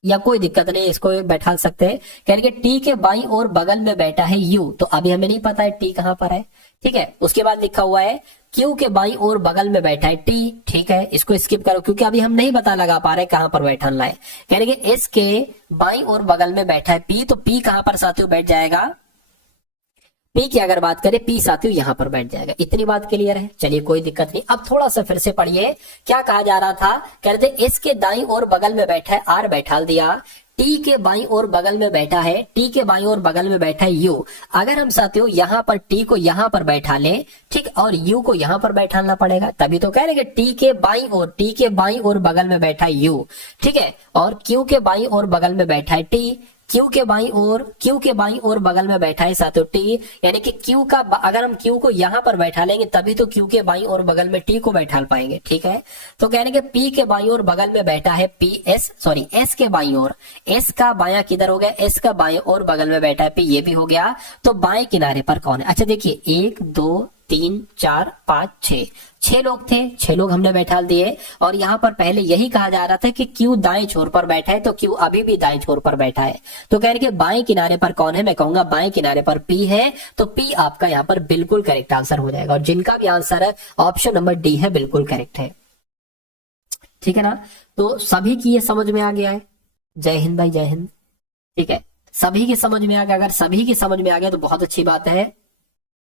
या कोई दिक्कत नहीं, इसको बैठा सकते हैं। यानी कि टी के बाईं ओर बगल में बैठा है यू, तो अभी हमें नहीं पता है टी कहां पर है, ठीक है। उसके बाद लिखा हुआ है क्यू के बाईं ओर बगल में बैठा है टी, ठीक है, इसको स्किप करो क्योंकि अभी हम नहीं पता लगा पा रहे कहां पर बैठना है। यानी कि एस के बाईं ओर बगल में बैठा है पी, तो पी कहां पर साथियों बैठ जाएगा, पी की अगर बात करें पी साथियों यहां पर बैठ जाएगा। इतनी बात क्लियर है, चलिए कोई दिक्कत नहीं। अब थोड़ा सा फिर से पढ़िए, क्या कहा जा रहा था, कहते एस के दाईं ओर बगल में बैठा है आर, बैठा दिया, टी के बाईं ओर बगल में बैठा है, टी के बाईं ओर बगल में बैठा है यू। अगर हम साथियों यहां पर टी को यहां पर बैठा लें, ठीक, और यू को यहां पर बैठाना पड़ेगा, तभी तो कह रहे कि टी के बाईं ओर बगल में बैठा है यू, ठीक है, और क्यू के बाईं ओर बगल में बैठा है टी, क्यू के बाईं ओर बगल में बैठा है साथियों टी। यानी कि क्यू का अगर हम क्यू को यहां पर बैठा लेंगे तभी तो क्यू के बाईं ओर बगल में टी को बैठा पाएंगे, ठीक है। तो कहने के पी के बाईं ओर बगल में बैठा है एस के बाईं ओर, एस का बायां किधर हो गया, एस का बाईं ओर बगल में बैठा है पी, ये भी हो गया। तो बाएं किनारे पर कौन है, अच्छा देखिए 1 2 3 4 5 6, 6 लोग थे, 6 लोग हमने बैठा दिए। और यहाँ पर पहले यही कहा जा रहा था कि क्यू दाएं छोर पर बैठा है, तो क्यू अभी भी दाएं छोर पर बैठा है। तो कह रहे कि बाएं किनारे पर कौन है, मैं कहूंगा बाएं किनारे पर पी है, तो पी आपका यहाँ पर बिल्कुल करेक्ट आंसर हो जाएगा। और जिनका भी आंसर है ऑप्शन नंबर डी है, बिल्कुल करेक्ट है। ठीक है ना, तो सभी की ये समझ में आ गया है। जय हिंद भाई, जय हिंद। ठीक है, सभी की समझ में आ गया। अगर सभी की समझ में आ गया तो बहुत अच्छी बात है।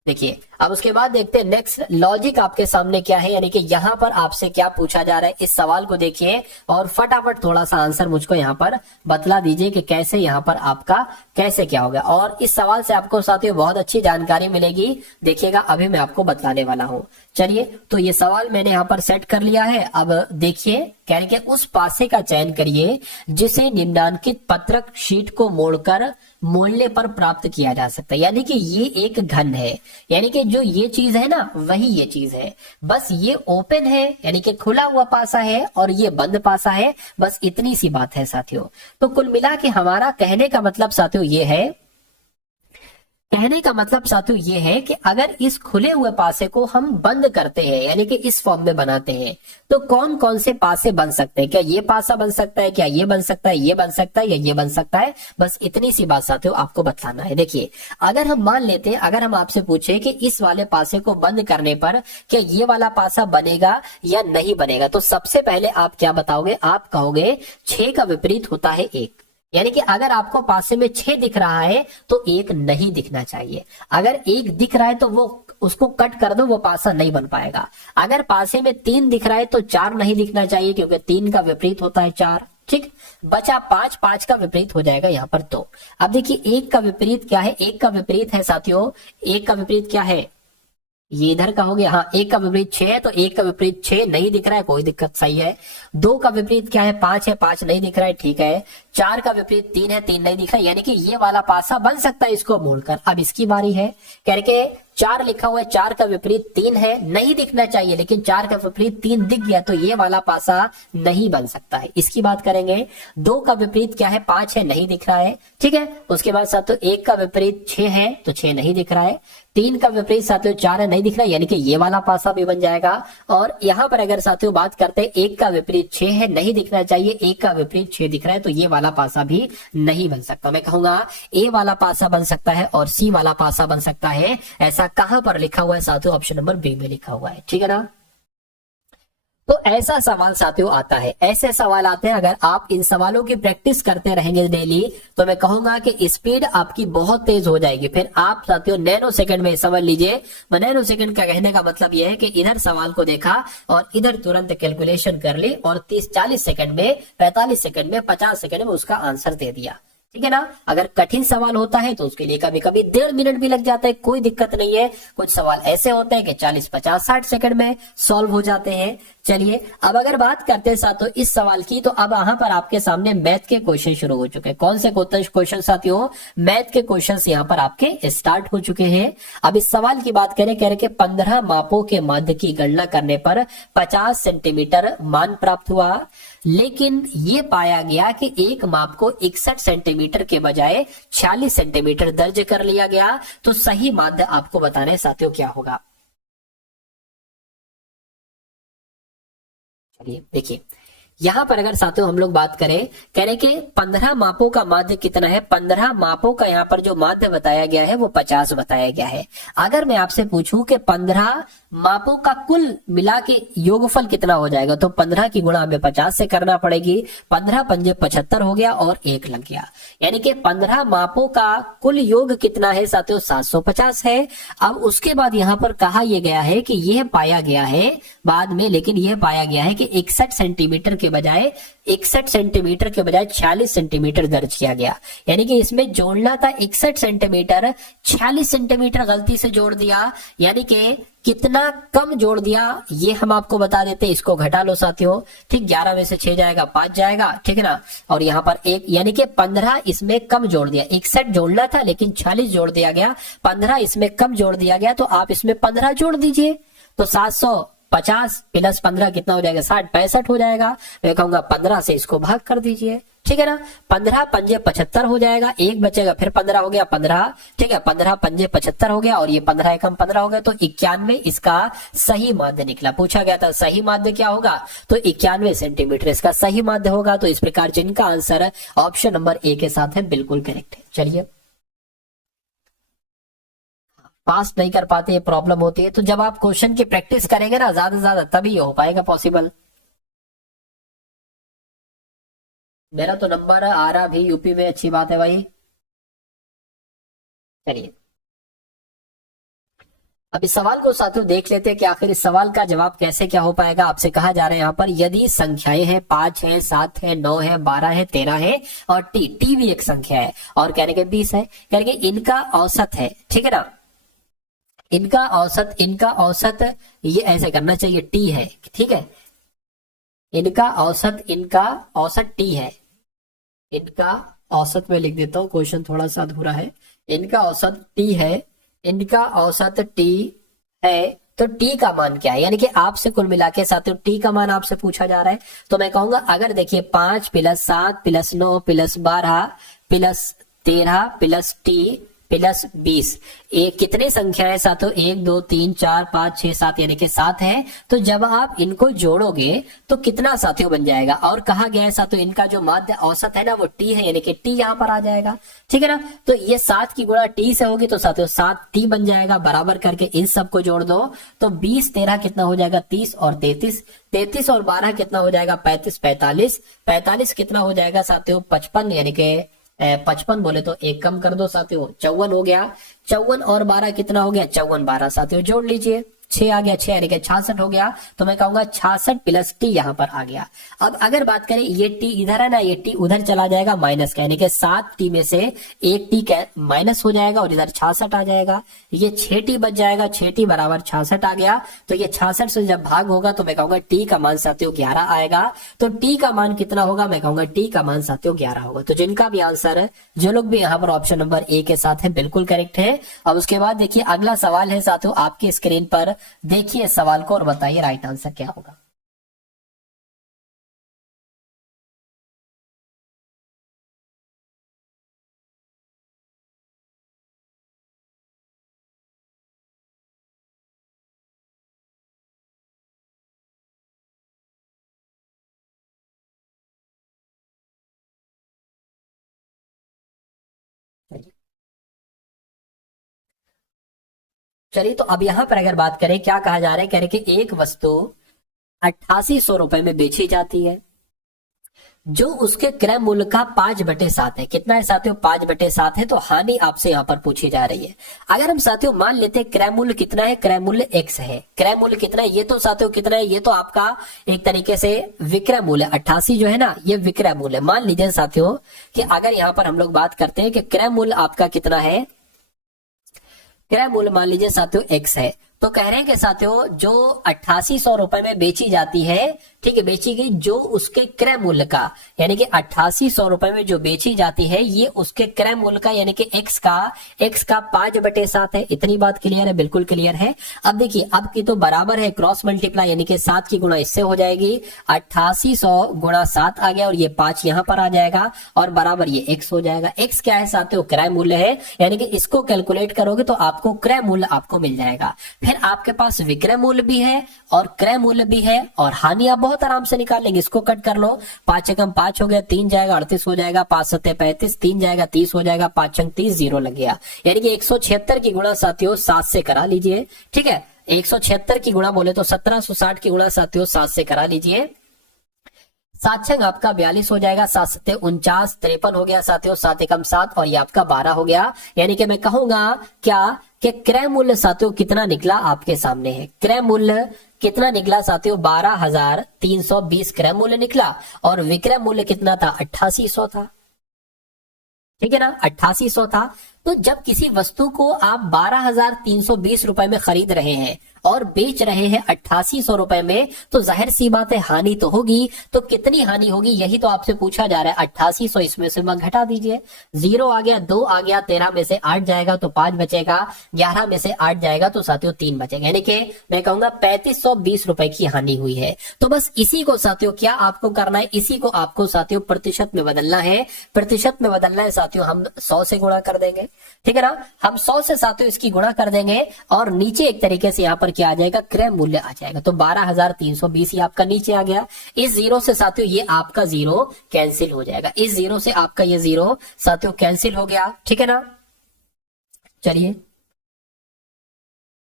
देखिए अब उसके बाद देखते हैं नेक्स्ट लॉजिक आपके सामने क्या है, यानी कि यहां पर आपसे क्या पूछा जा रहा है। इस सवाल को देखिए और फटाफट थोड़ा सा आंसर मुझको यहां पर बतला दीजिए कि कैसे यहां पर आपका कैसे क्या होगा। और इस सवाल से आपको साथियों बहुत अच्छी जानकारी मिलेगी। देखिएगा अभी मैं आपको बतलाने वाला हूं। चलिए, तो ये सवाल मैंने यहां पर सेट कर लिया है। अब देखिए, कह रहे कि उस पासे का चयन करिए जिसे निम्नांकित पत्रक शीट को मोड़ने पर प्राप्त किया जा सकता है। यानी कि ये एक घन है, यानी कि जो ये चीज है ना वही ये चीज है, बस ये ओपन है यानी कि खुला हुआ पासा है और ये बंद पासा है, बस इतनी सी बात है साथियों। तो कुल मिला के हमारा कहने का मतलब साथियों ये है, कहने का मतलब साथियों ये है कि अगर इस खुले हुए पासे को हम बंद करते हैं यानी कि इस फॉर्म में बनाते हैं तो कौन कौन से पासे बन सकते हैं। क्या ये पासा बन सकता है, क्या ये बन सकता है, ये बन सकता है या ये बन सकता है, बस इतनी सी बात साथियों आपको बताना है। देखिए अगर हम मान लेते हैं, अगर हम आपसे पूछे कि इस वाले पासे को बंद करने पर क्या ये वाला पासा बनेगा या नहीं बनेगा, तो सबसे पहले आप क्या बताओगे, आप कहोगे 6 का विपरीत होता है 1। यानी कि अगर आपको पासे में 6 दिख रहा है तो 1 नहीं दिखना चाहिए। अगर 1 दिख रहा है तो वो उसको कट कर दो, वो पासा नहीं बन पाएगा। अगर पासे में 3 दिख रहा है तो 4 नहीं दिखना चाहिए क्योंकि 3 का विपरीत होता है 4। ठीक, बचा 5, 5 का विपरीत हो जाएगा यहाँ पर 2। अब देखिए 1 का विपरीत क्या है, 1 का विपरीत है साथियों, 1 का विपरीत क्या है, ये इधर का हो गया। हाँ, 1 का विपरीत 6 है तो 1 का विपरीत 6 नहीं दिख रहा है, कोई दिक्कत, सही है। 2 का विपरीत क्या है, 5 है, 5 नहीं दिख रहा है, ठीक है। 4 का विपरीत 3 है, 3 नहीं दिख रहा है, यानी कि ये वाला पासा बन सकता है इसको मोड़कर। अब इसकी बारी है, कह के 4 लिखा हुआ है, 4 का विपरीत 3 है, नहीं दिखना चाहिए, लेकिन 4 का विपरीत 3 दिख गया तो ये वाला पासा नहीं बन सकता है। इसकी बात करेंगे। 2 का विपरीत क्या है, 5 है, नहीं दिख रहा है, ठीक है। उसके बाद साथियों 1 का विपरीत 6 है तो 6 नहीं दिख रहा है। 3 का विपरीत साथियों 4 है, नहीं दिख रहा है, यानी कि ये वाला पासा भी बन जाएगा। और यहां पर अगर साथियों बात करते हैं 1 का विपरीत 6 है, नहीं दिखना चाहिए, 1 का विपरीत 6 दिख रहा है तो ये वाला पासा भी नहीं बन सकता। मैं कहूंगा ए वाला पासा बन सकता है और सी वाला पासा बन सकता है। ऐसा कहां पर लिखा हुआ है साथियों, ऑप्शन नंबर बी में लिखा हुआ है, ठीक है ना। तो ऐसा सवाल साथियों आता है, ऐसे सवाल आते हैं। अगर आप इन सवालों की प्रैक्टिस करते रहेंगे डेली तो मैं कहूंगा कि स्पीड आपकी बहुत तेज हो जाएगी। फिर आप साथियों नैनो सेकंड में, समझ लीजिए मैं नैनो सेकंड का कहने का मतलब यह है कि इधर सवाल को देखा और इधर तुरंत कैलकुलेशन कर ली और 30-40 सेकंड में, 45 सेकंड में, 50 सेकंड में उसका आंसर दे दिया, ठीक है ना। अगर कठिन सवाल होता है तो उसके लिए कभी कभी 1.5 मिनट भी लग जाता है, कोई दिक्कत नहीं है। कुछ सवाल ऐसे होते हैं कि 40, 50, 60 सेकंड में सॉल्व हो जाते हैं। चलिए अब अगर बात करते हैं साथियों इस सवाल की, तो अब यहाँ पर आपके सामने मैथ के क्वेश्चन शुरू हो चुके हैं। कौन से क्वेश्चन साथियों, मैथ के क्वेश्चन यहाँ पर आपके स्टार्ट हो चुके हैं। अब इस सवाल की बात करें, कह रहे कि 15 मापों के माध्य की गणना करने पर 50 सेंटीमीटर मान प्राप्त हुआ, लेकिन ये पाया गया कि एक माप को 61 सेंटीमीटर के बजाय 46 सेंटीमीटर दर्ज कर लिया गया। तो सही माध्य आपको बताने साथियों क्या होगा। चलिए देखिए यहां पर अगर साथियों हम लोग बात करें, कह रहे कि 15 मापों का माध्य कितना है, 15 मापों का यहाँ पर जो माध्य बताया गया है वो 50 बताया गया है। अगर मैं आपसे पूछूं कि 15 मापों का कुल मिला के योगफल कितना हो जाएगा, तो 15 की गुणा हमें 50 से करना पड़ेगी। 15 पंजे 75 हो गया और 1 लग गया, यानी कि 15 मापों का कुल योग कितना है साथियों, 750 है। अब उसके बाद यहाँ पर कहा यह गया है कि यह पाया गया है बाद में, लेकिन यह पाया गया है कि 61 सेंटीमीटर के बजाय 61 सेंटीमीटर के बजाय 46 सेंटीमीटर दर्ज किया गया। यानी कि इसमें जोड़ना था 61 सेंटीमीटर, 46 सेंटीमीटर गलती से जोड़ दिया, यानी कि कितना कम जोड़ दिया ये हम आपको बता देते। इसको घटा लो साथियों, ठीक, 11 में से 6 जाएगा, 5 जाएगा, ठीक है ना। और यहाँ पर 1, यानी कि 15 इसमें कम जोड़ दिया। 61 जोड़ना था लेकिन 46 जोड़ दिया गया, 15 इसमें कम जोड़ दिया गया, तो आप इसमें 15 जोड़ दीजिए। तो 750 प्लस 15 कितना हो जाएगा, 60, 65 हो जाएगा। मैं कहूंगा 15 से इसको भाग कर दीजिए, ठीक है ना। 15 पंजे 75 हो जाएगा, एक बचेगा, फिर 15 हो गया 15, ठीक है, 15 पंजे 75 हो गया, और ये 15 एकम 15 हो गया, तो 91 इसका सही माध्य निकला। पूछा गया था सही माध्य क्या होगा, तो 91 सेंटीमीटर इसका सही माध्य होगा। तो इस प्रकार जिनका आंसर ऑप्शन नंबर ए के साथ है बिल्कुल करेक्ट है। चलिए, पास नहीं कर पाते, ये प्रॉब्लम होती है। तो जब आप क्वेश्चन की प्रैक्टिस करेंगे ना ज्यादा से ज्यादा, तभी हो पाएगा पॉसिबल। मेरा तो नंबर आ रहा भी यूपी में, अच्छी बात है भाई। चलिए, अब इस सवाल को साथियों देख लेते हैं कि आखिर इस सवाल का जवाब कैसे क्या हो पाएगा। आपसे कहा जा रहा है यहाँ पर, यदि संख्याएं हैं 5 है, 7 है, 9 है, 12 है, 13 है, और टी भी एक संख्या है, और कहने के 20 है, कहने के इनका औसत है, ठीक है ना, इनका औसत ये ऐसे करना चाहिए, टी है, ठीक है, इनका औसत टी है, इनका औसत में लिख देता हूं, क्वेश्चन थोड़ा सा अधूरा है। इनका औसत टी है, इनका औसत टी है, तो टी का मान क्या है, यानी कि आपसे कुल मिला के साथियों टी का मान आपसे पूछा जा रहा है। तो मैं कहूंगा अगर देखिए 5 plus 7 plus 9 plus 12 plus 13 plus T plus 20, एक कितने संख्या है साथियों, 1 2 3 4 5 6 7, यानी कि 7 है। तो जब आप इनको जोड़ोगे तो कितना साथियों बन जाएगा, और कहा गया है साथियों इनका जो माध्य औसत है ना वो टी है, यानी कि टी यहाँ पर आ जाएगा, ठीक है ना। तो ये 7 की गुणा टी से होगी, तो साथियों 7 टी बन जाएगा, बराबर करके इन सबको जोड़ दो, तो 20 13 कितना हो जाएगा, 30 और 33, 33 और 12 कितना हो जाएगा, 35, 45, 45 कितना हो जाएगा साथियों, 55, यानी कि 55 बोले तो एक कम कर दो साथियों, 54 हो गया, 54 और 12 कितना हो गया, 54 12 साथियों जोड़ लीजिए, 6 आ गया, 6 यानी कि 66 हो गया। तो मैं कहूंगा 66 प्लस टी यहां पर आ गया। अब अगर बात करें ये टी इधर है ना, ये टी उधर चला जाएगा माइनस का, यानी कि 7 टी में से एक टी माइनस हो जाएगा और इधर 66 आ जाएगा, ये 6 टी बच जाएगा, 6 टी बराबर 66 आ गया। तो ये 66 से जब भाग होगा तो मैं कहूंगा टी का मान साथियों 11 आएगा। तो टी का मान कितना होगा, मैं कहूंगा टी का मान साथियों 11 होगा। तो जिनका भी आंसर है, जो लोग भी यहाँ पर ऑप्शन नंबर ए के साथ है बिल्कुल करेक्ट है। अब उसके बाद देखिए अगला सवाल है साथियों आपकी स्क्रीन पर, देखिए सवाल को और बताइए राइट आंसर क्या होगा। चलिए, तो अब यहां पर अगर बात करें क्या कहा जा रहा है, कह रहे कि एक वस्तु 8800 रुपए में बेची जाती है, जो उसके क्रय मूल्य का 5/7 है। कितना है साथियों, 5/7 है। तो हानि आपसे यहाँ पर पूछी जा रही है। अगर हम साथियों मान लेते हैं क्रय मूल्य कितना है, क्रय मूल्य x है, क्रय मूल्य कितना है, ये तो साथियों कितना है, ये तो आपका एक तरीके से विक्रय मूल्य 88 जो है ना, ये विक्रय मूल्य। मान लीजिए साथियों कि अगर यहाँ पर हम लोग बात करते हैं कि क्रय मूल्य आपका कितना है, क्रय मूल्य मान लीजिए साथियों x है, तो कह रहे हैं कि साथियों जो 8800 रुपए में बेची जाती है, ठीक है, बेची गई, जो उसके क्रय मूल्य का, यानी कि 8800 रुपए में जो बेची जाती है, ये उसके क्रय मूल्य का यानी कि x का 5/7 है। इतनी बात क्लियर है, बिल्कुल क्लियर है। अब देखिए अब की तो बराबर है, क्रॉस मल्टीप्लाई, यानी कि 7 की गुणा इससे हो जाएगी, 8800 गुणा 7 आ गया, और ये 5 यहां पर आ जाएगा, और बराबर ये x हो जाएगा। x क्या है साथियों, क्रय मूल्य है, यानी कि इसको कैलकुलेट करोगे तो आपको क्रय मूल्य आपको मिल जाएगा। फिर आपके पास विक्रय मूल्य भी है और क्रय मूल्य भी है, और हानि आप बहुत आराम से निकाल लेंगे। इसको कट कर लो, 5 एकम 5 हो गया, 3 जाएगा 38 हो जाएगा, 5 सत्ते 35, 3 जाएगा 30 हो जाएगा, 5 छंग 30, 0 लग गया। यानी कि 176 की गुणा साथियों 7 से करा लीजिए, ठीक है, 176 की गुणा बोले तो 1760 की गुणा साथियों 7 से करा लीजिए। 7 छंग आपका 42 हो जाएगा, 7 सत्ते 49, 53 हो गया साथियों, 7 एकम 7, और ये आपका 12 हो गया। यानी कि मैं कहूंगा क्या कि क्रय मूल्य साथियों कितना निकला आपके सामने है, क्रय मूल्य कितना निकला साथियों, 12320 क्रय मूल्य निकला, और विक्रय मूल्य कितना था, 8800 था, ठीक है ना, 8800 था। तो जब किसी वस्तु को आप 12,320 रुपए में खरीद रहे हैं और बेच रहे हैं 8800 रुपए में, तो जाहिर सी बात है हानि तो होगी। तो कितनी हानि होगी यही तो आपसे पूछा जा रहा है। 8800 इसमें से मत घटा दीजिए, 0 आ गया, 2 आ गया, 13 में से 8 जाएगा तो 5 बचेगा, 11 में से 8 जाएगा तो साथियों 3 बचेगा, यानी कि मैं कहूंगा 3520 रुपए की हानि हुई है। तो बस इसी को साथियों क्या आपको करना है, इसी को आपको साथियों प्रतिशत में बदलना है। प्रतिशत में बदलना है साथियों, हम 100 से गुणा कर देंगे, ठीक है ना। हम 100 से साथियों इसकी गुणा कर देंगे और नीचे एक तरीके से यहाँ पर क्या आ जाएगा, क्रय मूल्य आ जाएगा। तो 12,320 ये आपका नीचे आ गया। इस 0 से साथियों ये आपका 0 कैंसिल हो जाएगा, इस 0 से आपका ये 0 साथियों कैंसिल हो गया, ठीक है ना। चलिए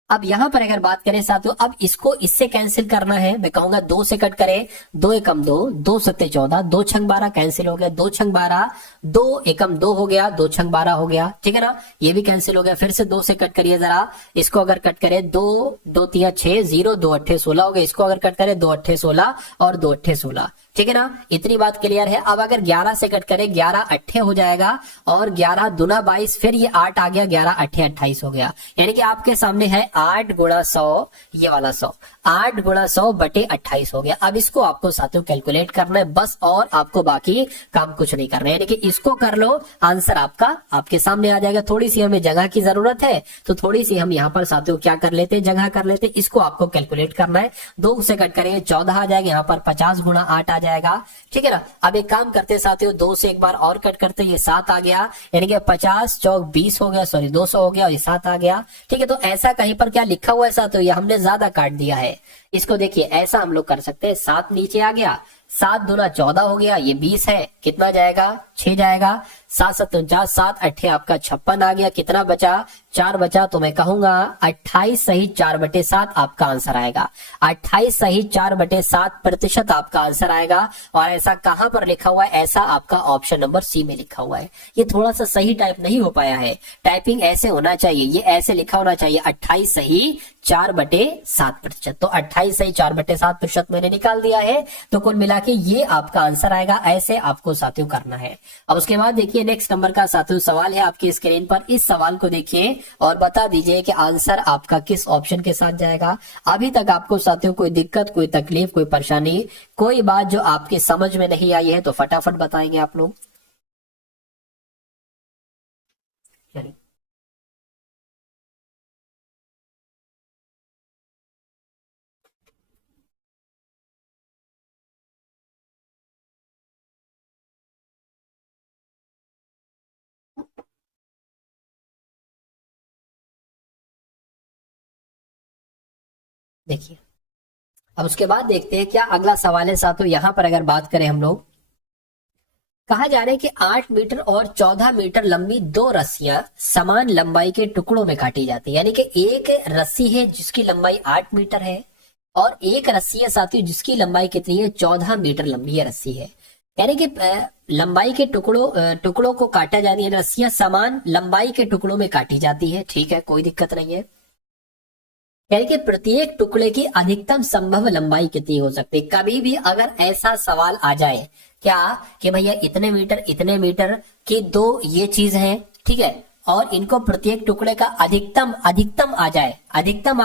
अब यहां पर अगर बात करें साथियों, अब इसको इससे कैंसिल करना है, मैं कहूंगा 2 से कट करें, 2 एकम 2, 2 सत्ते 14, 2 छंग 12 कैंसिल हो गया, 2 छंग 12, 2 एकम 2 हो गया, 2 छंग 12 हो गया, ठीक है ना। ये भी कैंसिल हो गया। फिर से 2 से कट करिए जरा, इसको अगर कट करें 2 2 3 6, 0 2 8 16 हो गया। इसको अगर कट करें 2 8 16 और 2 8 16, ठीक है ना। इतनी बात क्लियर है। अब अगर 11 से कट करें 11 8 हो जाएगा और 11 दूना 22, फिर ये 8 आ गया, 11 8 28 हो गया। यानी कि आपके सामने है 8 गुणा 100, ये वाला 100, 8 गुणा 100 बटे 28 हो गया। अब इसको आपको साथियों कैलकुलेट करना है बस, और आपको बाकी काम कुछ नहीं करना है। यानी कि इसको कर लो, आंसर आपका आपके सामने आ जाएगा। थोड़ी सी हमें जगह की जरूरत है तो थोड़ी सी हम यहाँ पर साथियों क्या कर लेते हैं, जगह कर लेते हैं। इसको आपको कैलकुलेट करना है। 2 से कट करें 14 आ जाएगा, यहाँ पर 50 गुणा 8 आ जाएगा, ठीक है ना। अब एक काम करते साथियों, 2 से एक बार और कट करते, ये 7 आ गया, यानी कि 50 चौक 20 हो गया, सॉरी 200 हो गया और ये 7 आ गया, ठीक है। तो ऐसा कहीं पर क्या लिखा हुआ है साथियों, ये हमने ज्यादा काट दिया है। इसको देखिए ऐसा हम लोग कर सकते हैं, 7 नीचे आ गया, 7 दूना 14 हो गया, ये 20 है, कितना जाएगा 6 जाएगा, 7 7 49, 7 8 आपका 56 आ गया, कितना बचा 4 बचा। तो मैं कहूंगा 28 सही 4/7 आपका आंसर आएगा। 28 सही 4/7 प्रतिशत आपका आंसर आएगा। और ऐसा कहां पर लिखा हुआ है, ऐसा आपका ऑप्शन नंबर सी में लिखा हुआ है। ये थोड़ा सा सही टाइप नहीं हो पाया है, टाइपिंग ऐसे होना चाहिए, ये ऐसे लिखा होना चाहिए 28 सही 4/7 प्रतिशत। तो 28 सही 4/7 प्रतिशत मैंने निकाल दिया है। तो कुल मिला के ये आपका आंसर आएगा। ऐसे आपको साथियों करना है। अब उसके बाद देखिए नेक्स्ट नंबर का साथियों सवाल है आपकी स्क्रीन पर। इस सवाल को देखिए और बता दीजिए कि आंसर आपका किस ऑप्शन के साथ जाएगा। अभी तक आपको साथियों कोई दिक्कत, कोई तकलीफ, कोई परेशानी, कोई बात जो आपकी समझ में नहीं आई है तो फटाफट बताएंगे आप लोग। चलिए देखिए, अब उसके बाद देखते हैं क्या अगला सवाल है साथियों। यहां पर अगर बात करें हम लोग, कहा जा रहा है कि 8 मीटर और 14 मीटर लंबी 2 रस्सियां समान लंबाई के टुकड़ों में काटी जाती है। यानी कि एक रस्सी है जिसकी लंबाई 8 मीटर है और एक रस्सी है साथियों जिसकी लंबाई कितनी है, 14 मीटर लंबी है रस्सी है। यानी कि लंबाई के टुकड़ों को काटा जाती है, रस्सियां समान लंबाई के टुकड़ों में काटी जाती है, ठीक है, कोई दिक्कत नहीं है। यानी कि प्रत्येक टुकड़े की अधिकतम संभव लंबाई कितनी हो सकती है। कभी भी अगर ऐसा सवाल आ जाए क्या कि भैया इतने मीटर की 2 ये चीज है, ठीक है, और इनको प्रत्येक टुकड़े का अधिकतम अधिकतम आ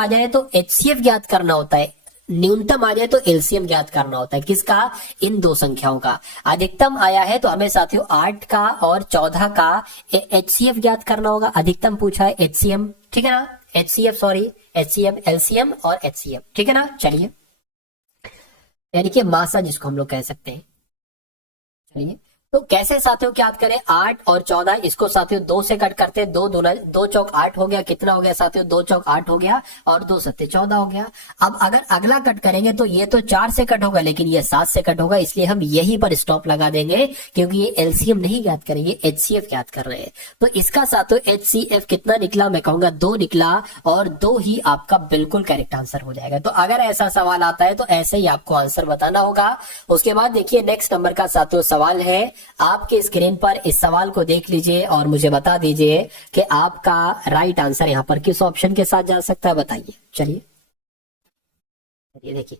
जाए तो एचसीएफ ज्ञात करना होता है, न्यूनतम आ जाए तो एलसीएम ज्ञात करना होता है। किसका, इन 2 संख्याओं का। अधिकतम आया है तो हमें साथियों 8 का और 14 का एचसीएफ ज्ञात करना होगा। अधिकतम पूछा है एचसीएम, ठीक है ना, एचसीएफ एलसीएम और एचसीएफ, ठीक है ना। चलिए यानी कि मासा जिसको हम लोग कह सकते हैं। चलिए तो कैसे साथियों क्या करें, 8 और 14 इसको साथियों 2 से कट करते हैं, 2 चौक 8 हो गया, कितना हो गया साथियों 2 चौक 8 हो गया और 2 सत्ते 14 हो गया। अब अगर अगला कट करेंगे तो ये तो 4 से कट होगा लेकिन ये 7 से कट होगा, इसलिए हम यहीं पर स्टॉप लगा देंगे क्योंकि ये एलसीएम नहीं ज्ञात करेंगे, एचसीएफ ज्ञात कर रहे हैं। तो इसका साथियों एचसीएफ कितना निकला, मैं कहूंगा 2 निकला और 2 ही आपका बिल्कुल करेक्ट आंसर हो जाएगा। तो अगर ऐसा सवाल आता है तो ऐसे ही आपको आंसर बताना होगा। उसके बाद देखिए नेक्स्ट नंबर का साथियों सवाल है आपके स्क्रीन पर। इस सवाल को देख लीजिए और मुझे बता दीजिए कि आपका राइट आंसर यहां पर किस ऑप्शन के साथ जा सकता है, बताइए। चलिए देखिए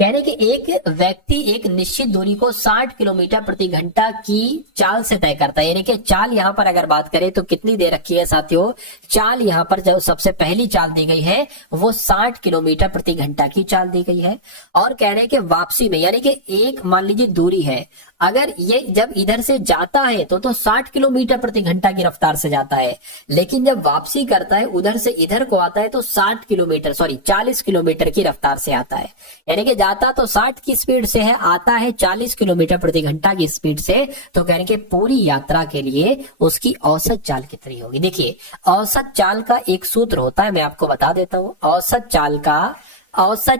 कह रहे कि एक व्यक्ति एक निश्चित दूरी को 60 किलोमीटर प्रति घंटा की चाल से तय करता है। यानी कि चाल यहाँ पर अगर बात करें तो कितनी दे रखी है साथियों, चाल यहाँ पर जो सबसे पहली चाल दी गई है वो 60 किलोमीटर प्रति घंटा की चाल दी गई है। और कह रहे हैं कि वापसी में, यानी कि एक मान लीजिए दूरी है, अगर ये जब इधर से जाता है तो 60 किलोमीटर प्रति घंटा की रफ्तार से जाता है, लेकिन जब वापसी करता है उधर से इधर को आता है तो 40 किलोमीटर की रफ्तार से आता है। यानी कि जाता तो 60 की स्पीड से है, आता है 40 किलोमीटर प्रति घंटा की स्पीड से। तो कहने के पूरी यात्रा के लिए उसकी औसत चाल कितनी होगी। देखिए औसत चाल का एक सूत्र होता है, मैं आपको बता देता हूं। औसत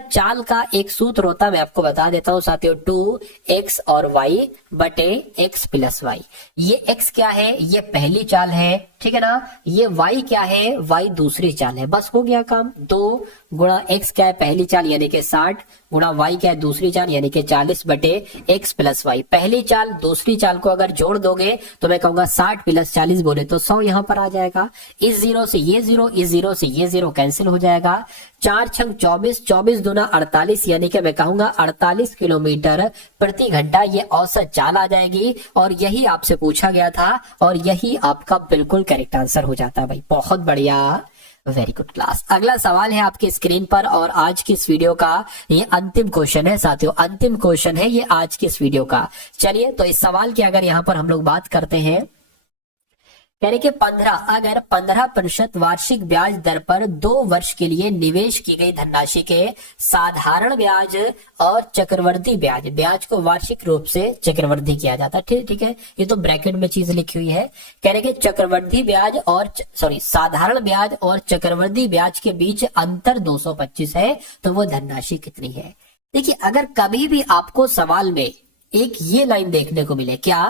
चाल का एक सूत्र होता है, मैं आपको बता देता हूं साथियों, 2x और y बटे x प्लस वाई। ये x क्या है, ये पहली चाल है, ठीक है ना। ये y क्या है, y दूसरी चाल है। बस हो गया काम। 2 गुणा x क्या है, पहली चाल यानी कि 60, गुणा y क्या है, दूसरी चाल यानी कि 40 बटे x प्लस वाई। पहली चाल दूसरी चाल को अगर जोड़ दोगे तो मैं कहूंगा 60 प्लस 40 बोले तो 100 यहां पर आ जाएगा। इस जीरो से ये जीरो, इस जीरो से ये जीरो कैंसिल हो जाएगा। 4 छंग 24, 24 दूना 48, यानी कि मैं कहूंगा 48 किलोमीटर प्रति घंटा ये औसत चाल आ जाएगी। और यही आपसे पूछा गया था और यही आपका बिल्कुल करेक्ट आंसर हो जाता है भाई। बहुत बढ़िया, वेरी गुड क्लास। अगला सवाल है आपकी स्क्रीन पर और आज की इस वीडियो का ये अंतिम क्वेश्चन है साथियों, अंतिम क्वेश्चन है ये आज की इस वीडियो का। चलिए तो इस सवाल की अगर यहां पर हम लोग बात करते हैं, कह रहे कि 15% वार्षिक ब्याज दर पर 2 वर्ष के लिए निवेश की गई धनराशि के साधारण ब्याज और चक्रवर्ती ब्याज को वार्षिक रूप से चक्रवर्ती किया जाता है। ठीक है, ये तो ब्रैकेट में चीज लिखी हुई है। कह रहे कि चक्रवर्ती ब्याज और साधारण ब्याज और चक्रवर्ती ब्याज के बीच अंतर 225 है, तो वो धनराशि कितनी है। देखिए अगर कभी भी आपको सवाल में एक ये लाइन देखने को मिले क्या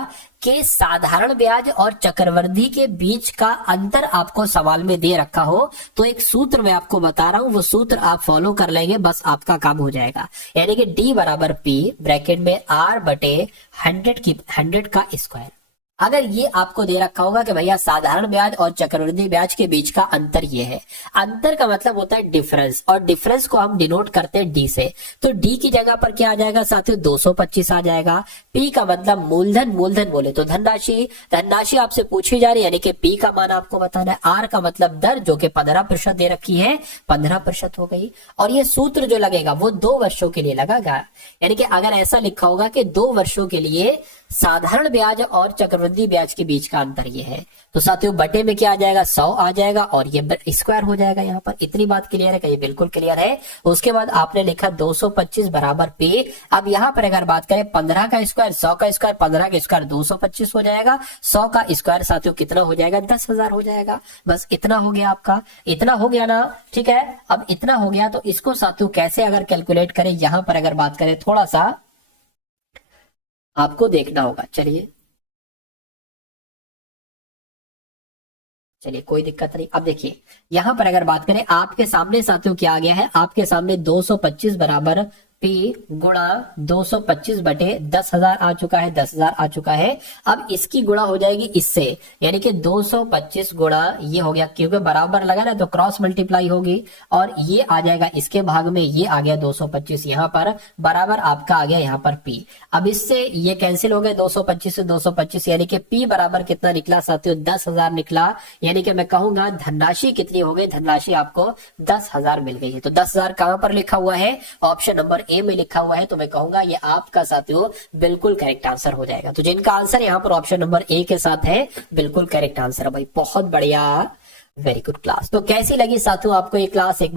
कि साधारण ब्याज और चक्रवृद्धि के बीच का अंतर आपको सवाल में दे रखा हो, तो एक सूत्र मैं आपको बता रहा हूं, वो सूत्र आप फॉलो कर लेंगे, बस आपका काम हो जाएगा। यानी कि D बराबर P ब्रैकेट में R बटे 100 का स्क्वायर। अगर ये आपको दे रखा होगा कि भैया साधारण ब्याज और चक्रवृद्धि ब्याज के बीच का अंतर ये है, अंतर का मतलब होता है डिफरेंस, और डिफरेंस को हम डिनोट करते हैं डी से। तो डी की जगह पर क्या आ जाएगा साथियों, 225 आ जाएगा। पी का मतलब मूलधन, मूलधन बोले तो धनराशि, धनराशि आपसे पूछी जा रही है, यानी कि पी का मान आपको बताना है। आर का मतलब दर, जो कि 15% दे रखी है, 15% हो गई। और ये सूत्र जो लगेगा वो 2 वर्षों के लिए लगेगा। यानी कि अगर ऐसा लिखा होगा कि 2 वर्षों के लिए साधारण ब्याज और चक्रवृद्धि ब्याज के बीच का अंतर ये है, तो साथियों बटे में क्या आ जाएगा, 100 आ जाएगा और ये स्क्वायर हो जाएगा। यहाँ पर इतनी बात क्लियर है, ये बिल्कुल क्लियर है। उसके बाद आपने लिखा 225 बराबर पे। अब यहाँ पर अगर बात करें 15 का स्क्वायर, 100 का स्क्वायर, 15 का स्क्वायर 225 हो जाएगा, 100 का स्क्वायर साथियों कितना हो जाएगा, 10,000 हो जाएगा। बस इतना हो गया आपका, इतना हो गया ना, ठीक है। अब इतना हो गया तो इसको साथियों कैसे अगर कैलकुलेट करें, यहाँ पर अगर बात करें थोड़ा सा आपको देखना होगा। चलिए कोई दिक्कत नहीं। अब देखिए यहां पर अगर बात करें, आपके सामने साथियों क्या आ गया है, आपके सामने 225 बराबर P गुणा 225 बटे 10,000 आ चुका है, 10,000 आ चुका है। अब इसकी गुणा हो जाएगी इससे, यानी कि 225 गुणा ये हो गया, क्योंकि बराबर लगा ना तो क्रॉस मल्टीप्लाई होगी, और ये आ जाएगा इसके भाग में, ये आ गया 225 यहाँ पर, बराबर आपका आ गया यहाँ पर P। अब इससे ये कैंसिल हो गए, 225 से 225, यानी कि P बराबर कितना निकला साथियों, 10,000 निकला। यानी कि मैं कहूंगा धनराशि कितनी हो गई, धनराशि आपको 10,000 मिल गई है। तो 10,000 कहां पर लिखा हुआ है, ऑप्शन नंबर ए में लिखा हुआ है। तो मैं कहूंगा ये आपका साथियों बिल्कुल करेक्ट आंसर हो जाएगा। तो जिनका आंसर यहाँ पर ऑप्शन नंबर ए के साथ है, बिल्कुल करेक्ट आंसर है भाई। बहुत बढ़िया, वेरी गुड क्लास। तो कैसी लगी साथियों आपको ये क्लास, एक